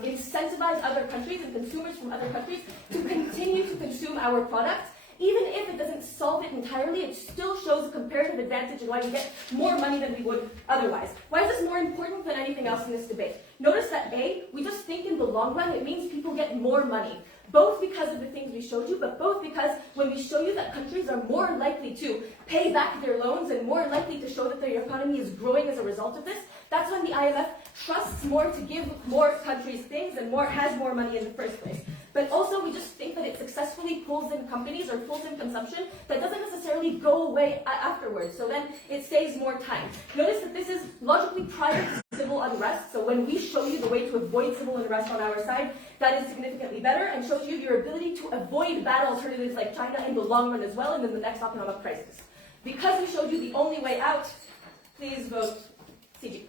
incentivize other countries and consumers from other countries to continue to consume our products. Even if it doesn't solve it entirely, it still shows a comparative advantage and why we get more money than we would otherwise. Why is this more important than anything else in this debate? Notice that A, we just think in the long run it means people get more money. Both because of the things we showed you, but both because when we show you that countries are more likely to pay back their loans and more likely to show that their economy is growing as a result of this, that's when the IMF trusts more to give more countries things and has more money in the first place. But also we just think that it successfully pulls in companies or pulls in consumption that doesn't necessarily go away afterwards. So then it saves more time. Notice that this is logically prior to civil unrest. So when we show you the way to avoid civil unrest on our side, that is significantly better and shows you your ability to avoid bad alternatives like China in the long run as well and in the next economic crisis. Because we showed you the only way out, please vote CG.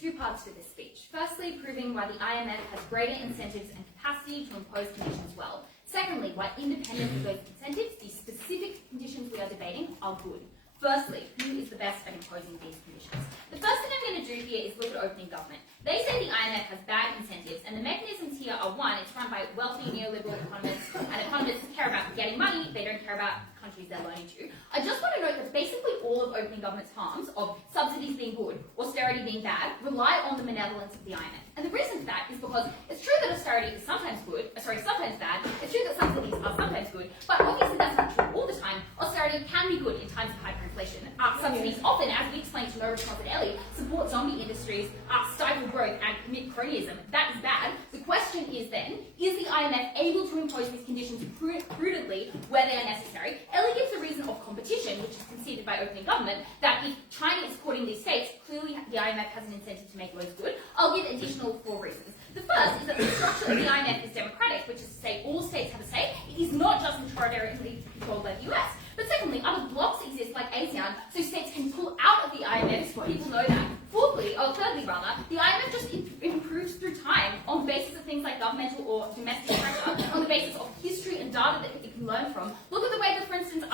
Two parts to this speech. Firstly, proving why the IMF has greater incentives and capacity to impose conditions well. Secondly, why independent of those incentives, the specific conditions we are debating are good. Firstly, who is the best at imposing these conditions? The first thing I'm going to do here is look at opening government. They say the IMF has bad incentives, and the mechanisms here are one, it's run by wealthy neoliberal economists, and economists care about getting money, they don't care about countries they're loaning to. I just want to note that basically all of opening government's harms of subsidies being good, austerity being bad, rely on the benevolence of the IMF. And the reason for that is because it's true that austerity is sometimes good, sometimes bad, it's true that subsidies are sometimes good, but obviously that's not true all the time. Austerity can be good in times of hyperinflation. Subsidies often, as we explained to No Response at Ellie, support zombie industries, stifle growth and commit cronyism. That is bad. The question is then, is the IMF able to impose these conditions prudently where they are necessary? Ellie gives a reason of competition, which is conceded by opening government, that if China is supporting these states, clearly the IMF has an incentive to make loans good. I'll give additional 4 reasons. The first is that the structure of the IMF is democratic, which is to say all states have a say. It is not just majoritarily controlled by the US. But secondly, other blocks exist like ASEAN, so states can pull out of the IMF, people know that. Thirdly, the IMF just improves through time on the basis of things like governmental or domestic pressure, on the basis of history and data that it can learn from. Look at the way that, for instance,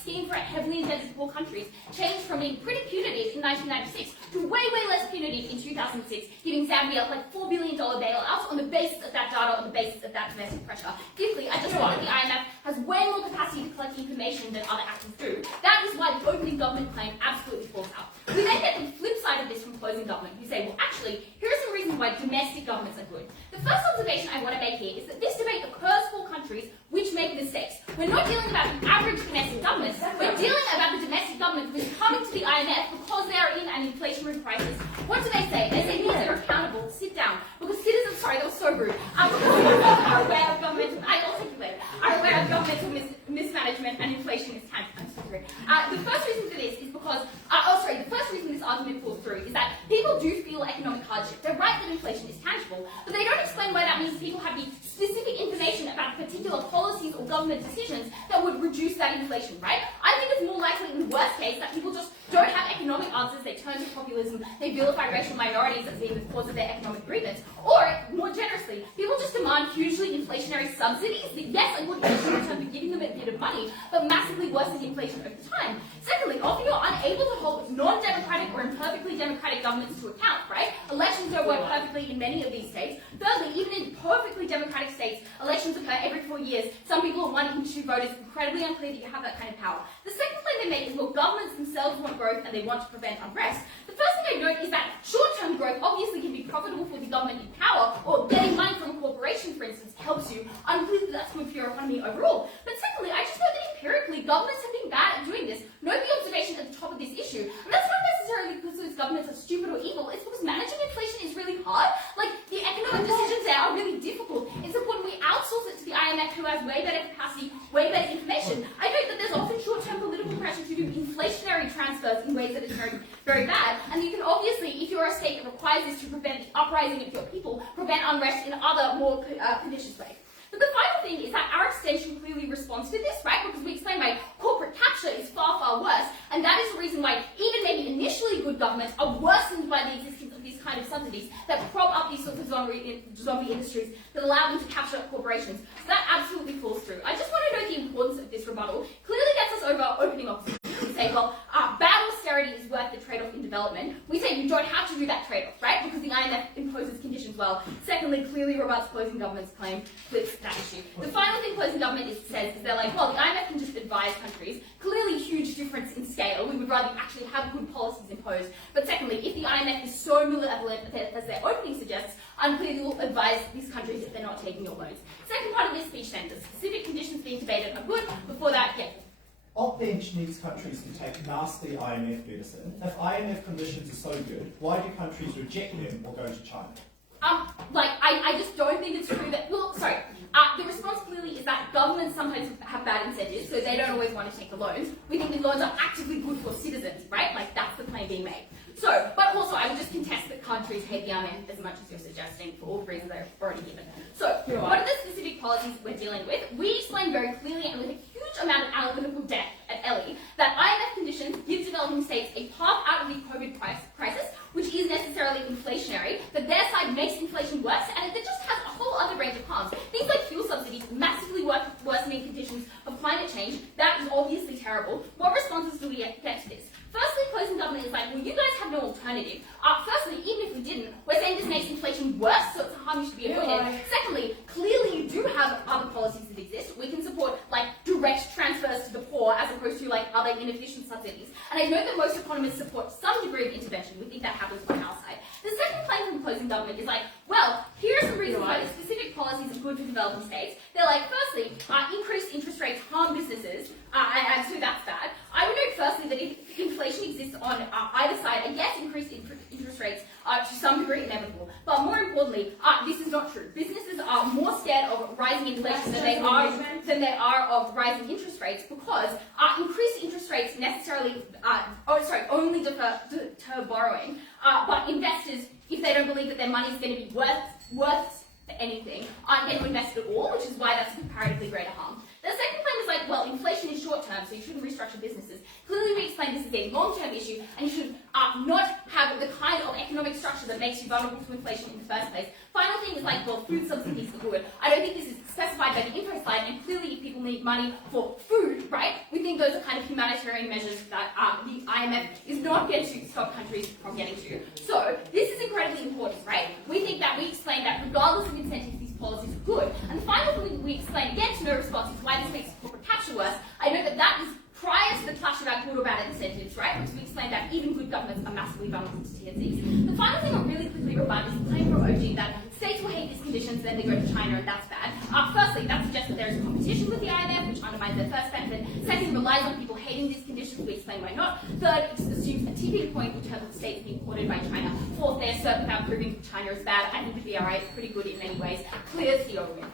scheme for heavily indebted poor countries changed from being pretty punitive in 1996 to way less punitive in 2006, giving Zambia like $4 billion bailouts on the basis of that data, on the basis of that domestic pressure. Fifthly, I just thought that the IMF has way more capacity to collect information than other actors do. That is why the opening government claim absolutely falls out. We then get the flip side of this from closing government, who say, well, actually, here are some reasons why domestic governments are good. The first observation I want to make here is that this debate occurs for countries which make mistakes. We're not dealing about the average domestic government. We're dealing about the domestic government who is coming to the IMF because they are in an inflationary crisis. What do they say? They say, yes, they're accountable. Sit down. Because citizens, sorry, that was so rude. Because citizens are aware of governmental, are aware of governmental mismanagement and inflation is tangible. I'm so sorry. The first reason for this is because, the first reason this argument falls through is that people do feel economic hardship. They're right that inflation is tangible, but they don't explain why that means people have the specific information about particular policies or government decisions that would reduce that inflation, right? I think it's more likely in the worst case that people just don't have economic answers, they turn to populism, they vilify racial minorities as being the cause of their economic grievance, or, more generously, people just demand hugely inflationary subsidies that, yes, are good in terms of giving them a bit of money, but massively worsen inflation over time. Secondly, often you're unable to hold non-democratic or imperfectly democratic governments to account, right? Elections don't work perfectly in many of these states. Thirdly, even in perfectly democratic states, elections occur every 4 years. Some people are 1 in 2 voters. Incredibly unclear that you have that kind of power. The second claim they make is, well, governments themselves want growth and they want to prevent unrest. The first thing I note is that short-term growth obviously can be profitable for the government in power, or getting money from a corporation, for instance, helps you. Unclear that that's good for your economy overall. But secondly, I just know that empirically, governments have been bad at doing this. Note the observation at the top of this issue. And that's not necessarily because those governments are stupid or evil. It's because managing inflation is really hard. Like, the economic decisions there are really difficult. It's important we outsource it to the IMF, who has way better capacity, way better information. I note that there's often short-term political pressure to do inflationary transfers in ways that is very, very bad. And you can obviously, if you're a state that requires this to prevent the uprising of your people, prevent unrest in other more pernicious ways. But the final thing is that our extension clearly responds to this, right? Because we explain why corporate capture is far, far worse, and that is the reason why even maybe initially good governments are worsened by the existence of these kind of subsidies that prop up these sorts of zombie industries that allow them to capture corporations. So that absolutely falls through. I just want to note the importance of this rebuttal. Clearly gets us over opening opposition. We say, well, bad austerity is worth the trade-off in development. We say you don't have to do that trade-off, right? Because the IMF imposes conditions well. Secondly, clearly rebuts closing government's claim, flips that issue. The final thing closing government says is they're like, well, the IMF can just advise countries. Clearly huge difference in scale. We would rather actually have good policies imposed. But secondly, if the IMF is so malevolent as their opening suggests, unclearly will advise these countries if they're not taking your loans. Second part of this speech then, the specific conditions being debated are good. Before that, yeah. Op-bench needs countries to take nasty IMF medicine. If IMF conditions are so good, why do countries reject them or go to China? I just don't think it's true that, the response clearly is that governments sometimes have bad incentives, so they don't always want to take the loans. We think the loans are actively good for citizens, right? Like, that's the claim being made. So, but also, I would just contest that countries hate the IMF as much as you're suggesting for all the reasons I've already given. So, what are the specific policies we're dealing with? We explain very clearly and with a huge amount of analytical depth at Ellie that IMF conditions give developing states a path out of the COVID crisis, which is necessarily inflationary, that their side makes inflation worse, and it just has a whole other range of harms. Things like fuel subsidies, massively worsening conditions of climate change. That is obviously terrible. What responses do we get to this? Firstly, closing government is like, well, you guys have no alternative. Firstly, even if we didn't, we're saying this makes inflation worse, so it's a harm you should be avoided. Secondly, clearly you do have other policies that exist. We can support, like, direct transfers to the poor as opposed to, like, other inefficient subsidies. And I know that most economists support some degree of intervention. We think that happens on our side. The second claim from closing government is like, well, here are some reasons why the specific policies are good for developing states. They're like, firstly, increased interest rates harm businesses, and so that's bad. I would note firstly that if inflation exists on either side, and yes, increased interest rates are to some degree inevitable. But more importantly, this is not true. Businesses are more scared of rising inflation than they are of rising interest rates, because increased interest rates necessarily, only deter borrowing. But investors, if they don't believe that their money is going to be worth anything, aren't going to invest at all, which is why that's a comparatively greater harm. The second claim is like, well, inflation is short-term, so you shouldn't restructure businesses. Clearly, we explain this is a long-term issue, and you should not have the kind of economic structure that makes you vulnerable to inflation in the first place. Final thing is like, well, food subsidies are good. I don't think this is specified by the info slide, and clearly if people need money for food, right, we think think those are kind of humanitarian measures that the IMF is not going to stop countries from getting to. So this is incredibly important, right? We think that we explain that regardless of incentives, these policies are good. And the final thing we explain, again to no response, is why this makes corporate capture worse. I know that that is prior to the clash about good or bad incentives, right? Because we explained that even good governments are massively vulnerable to THBs. The final thing I'll really quickly rebut is the claim from OG that states will hate these conditions, then they go to China, and that's bad. Firstly, that suggests that there is a competition with the IMF, which undermines their first benefit. Second, relies on people hating these conditions. We explain why not. Third, it assumes a tipping point in terms of states being courted by China. Fourth, they assert without proving China is bad. I think the BRI is pretty good in many ways. Clear CO win.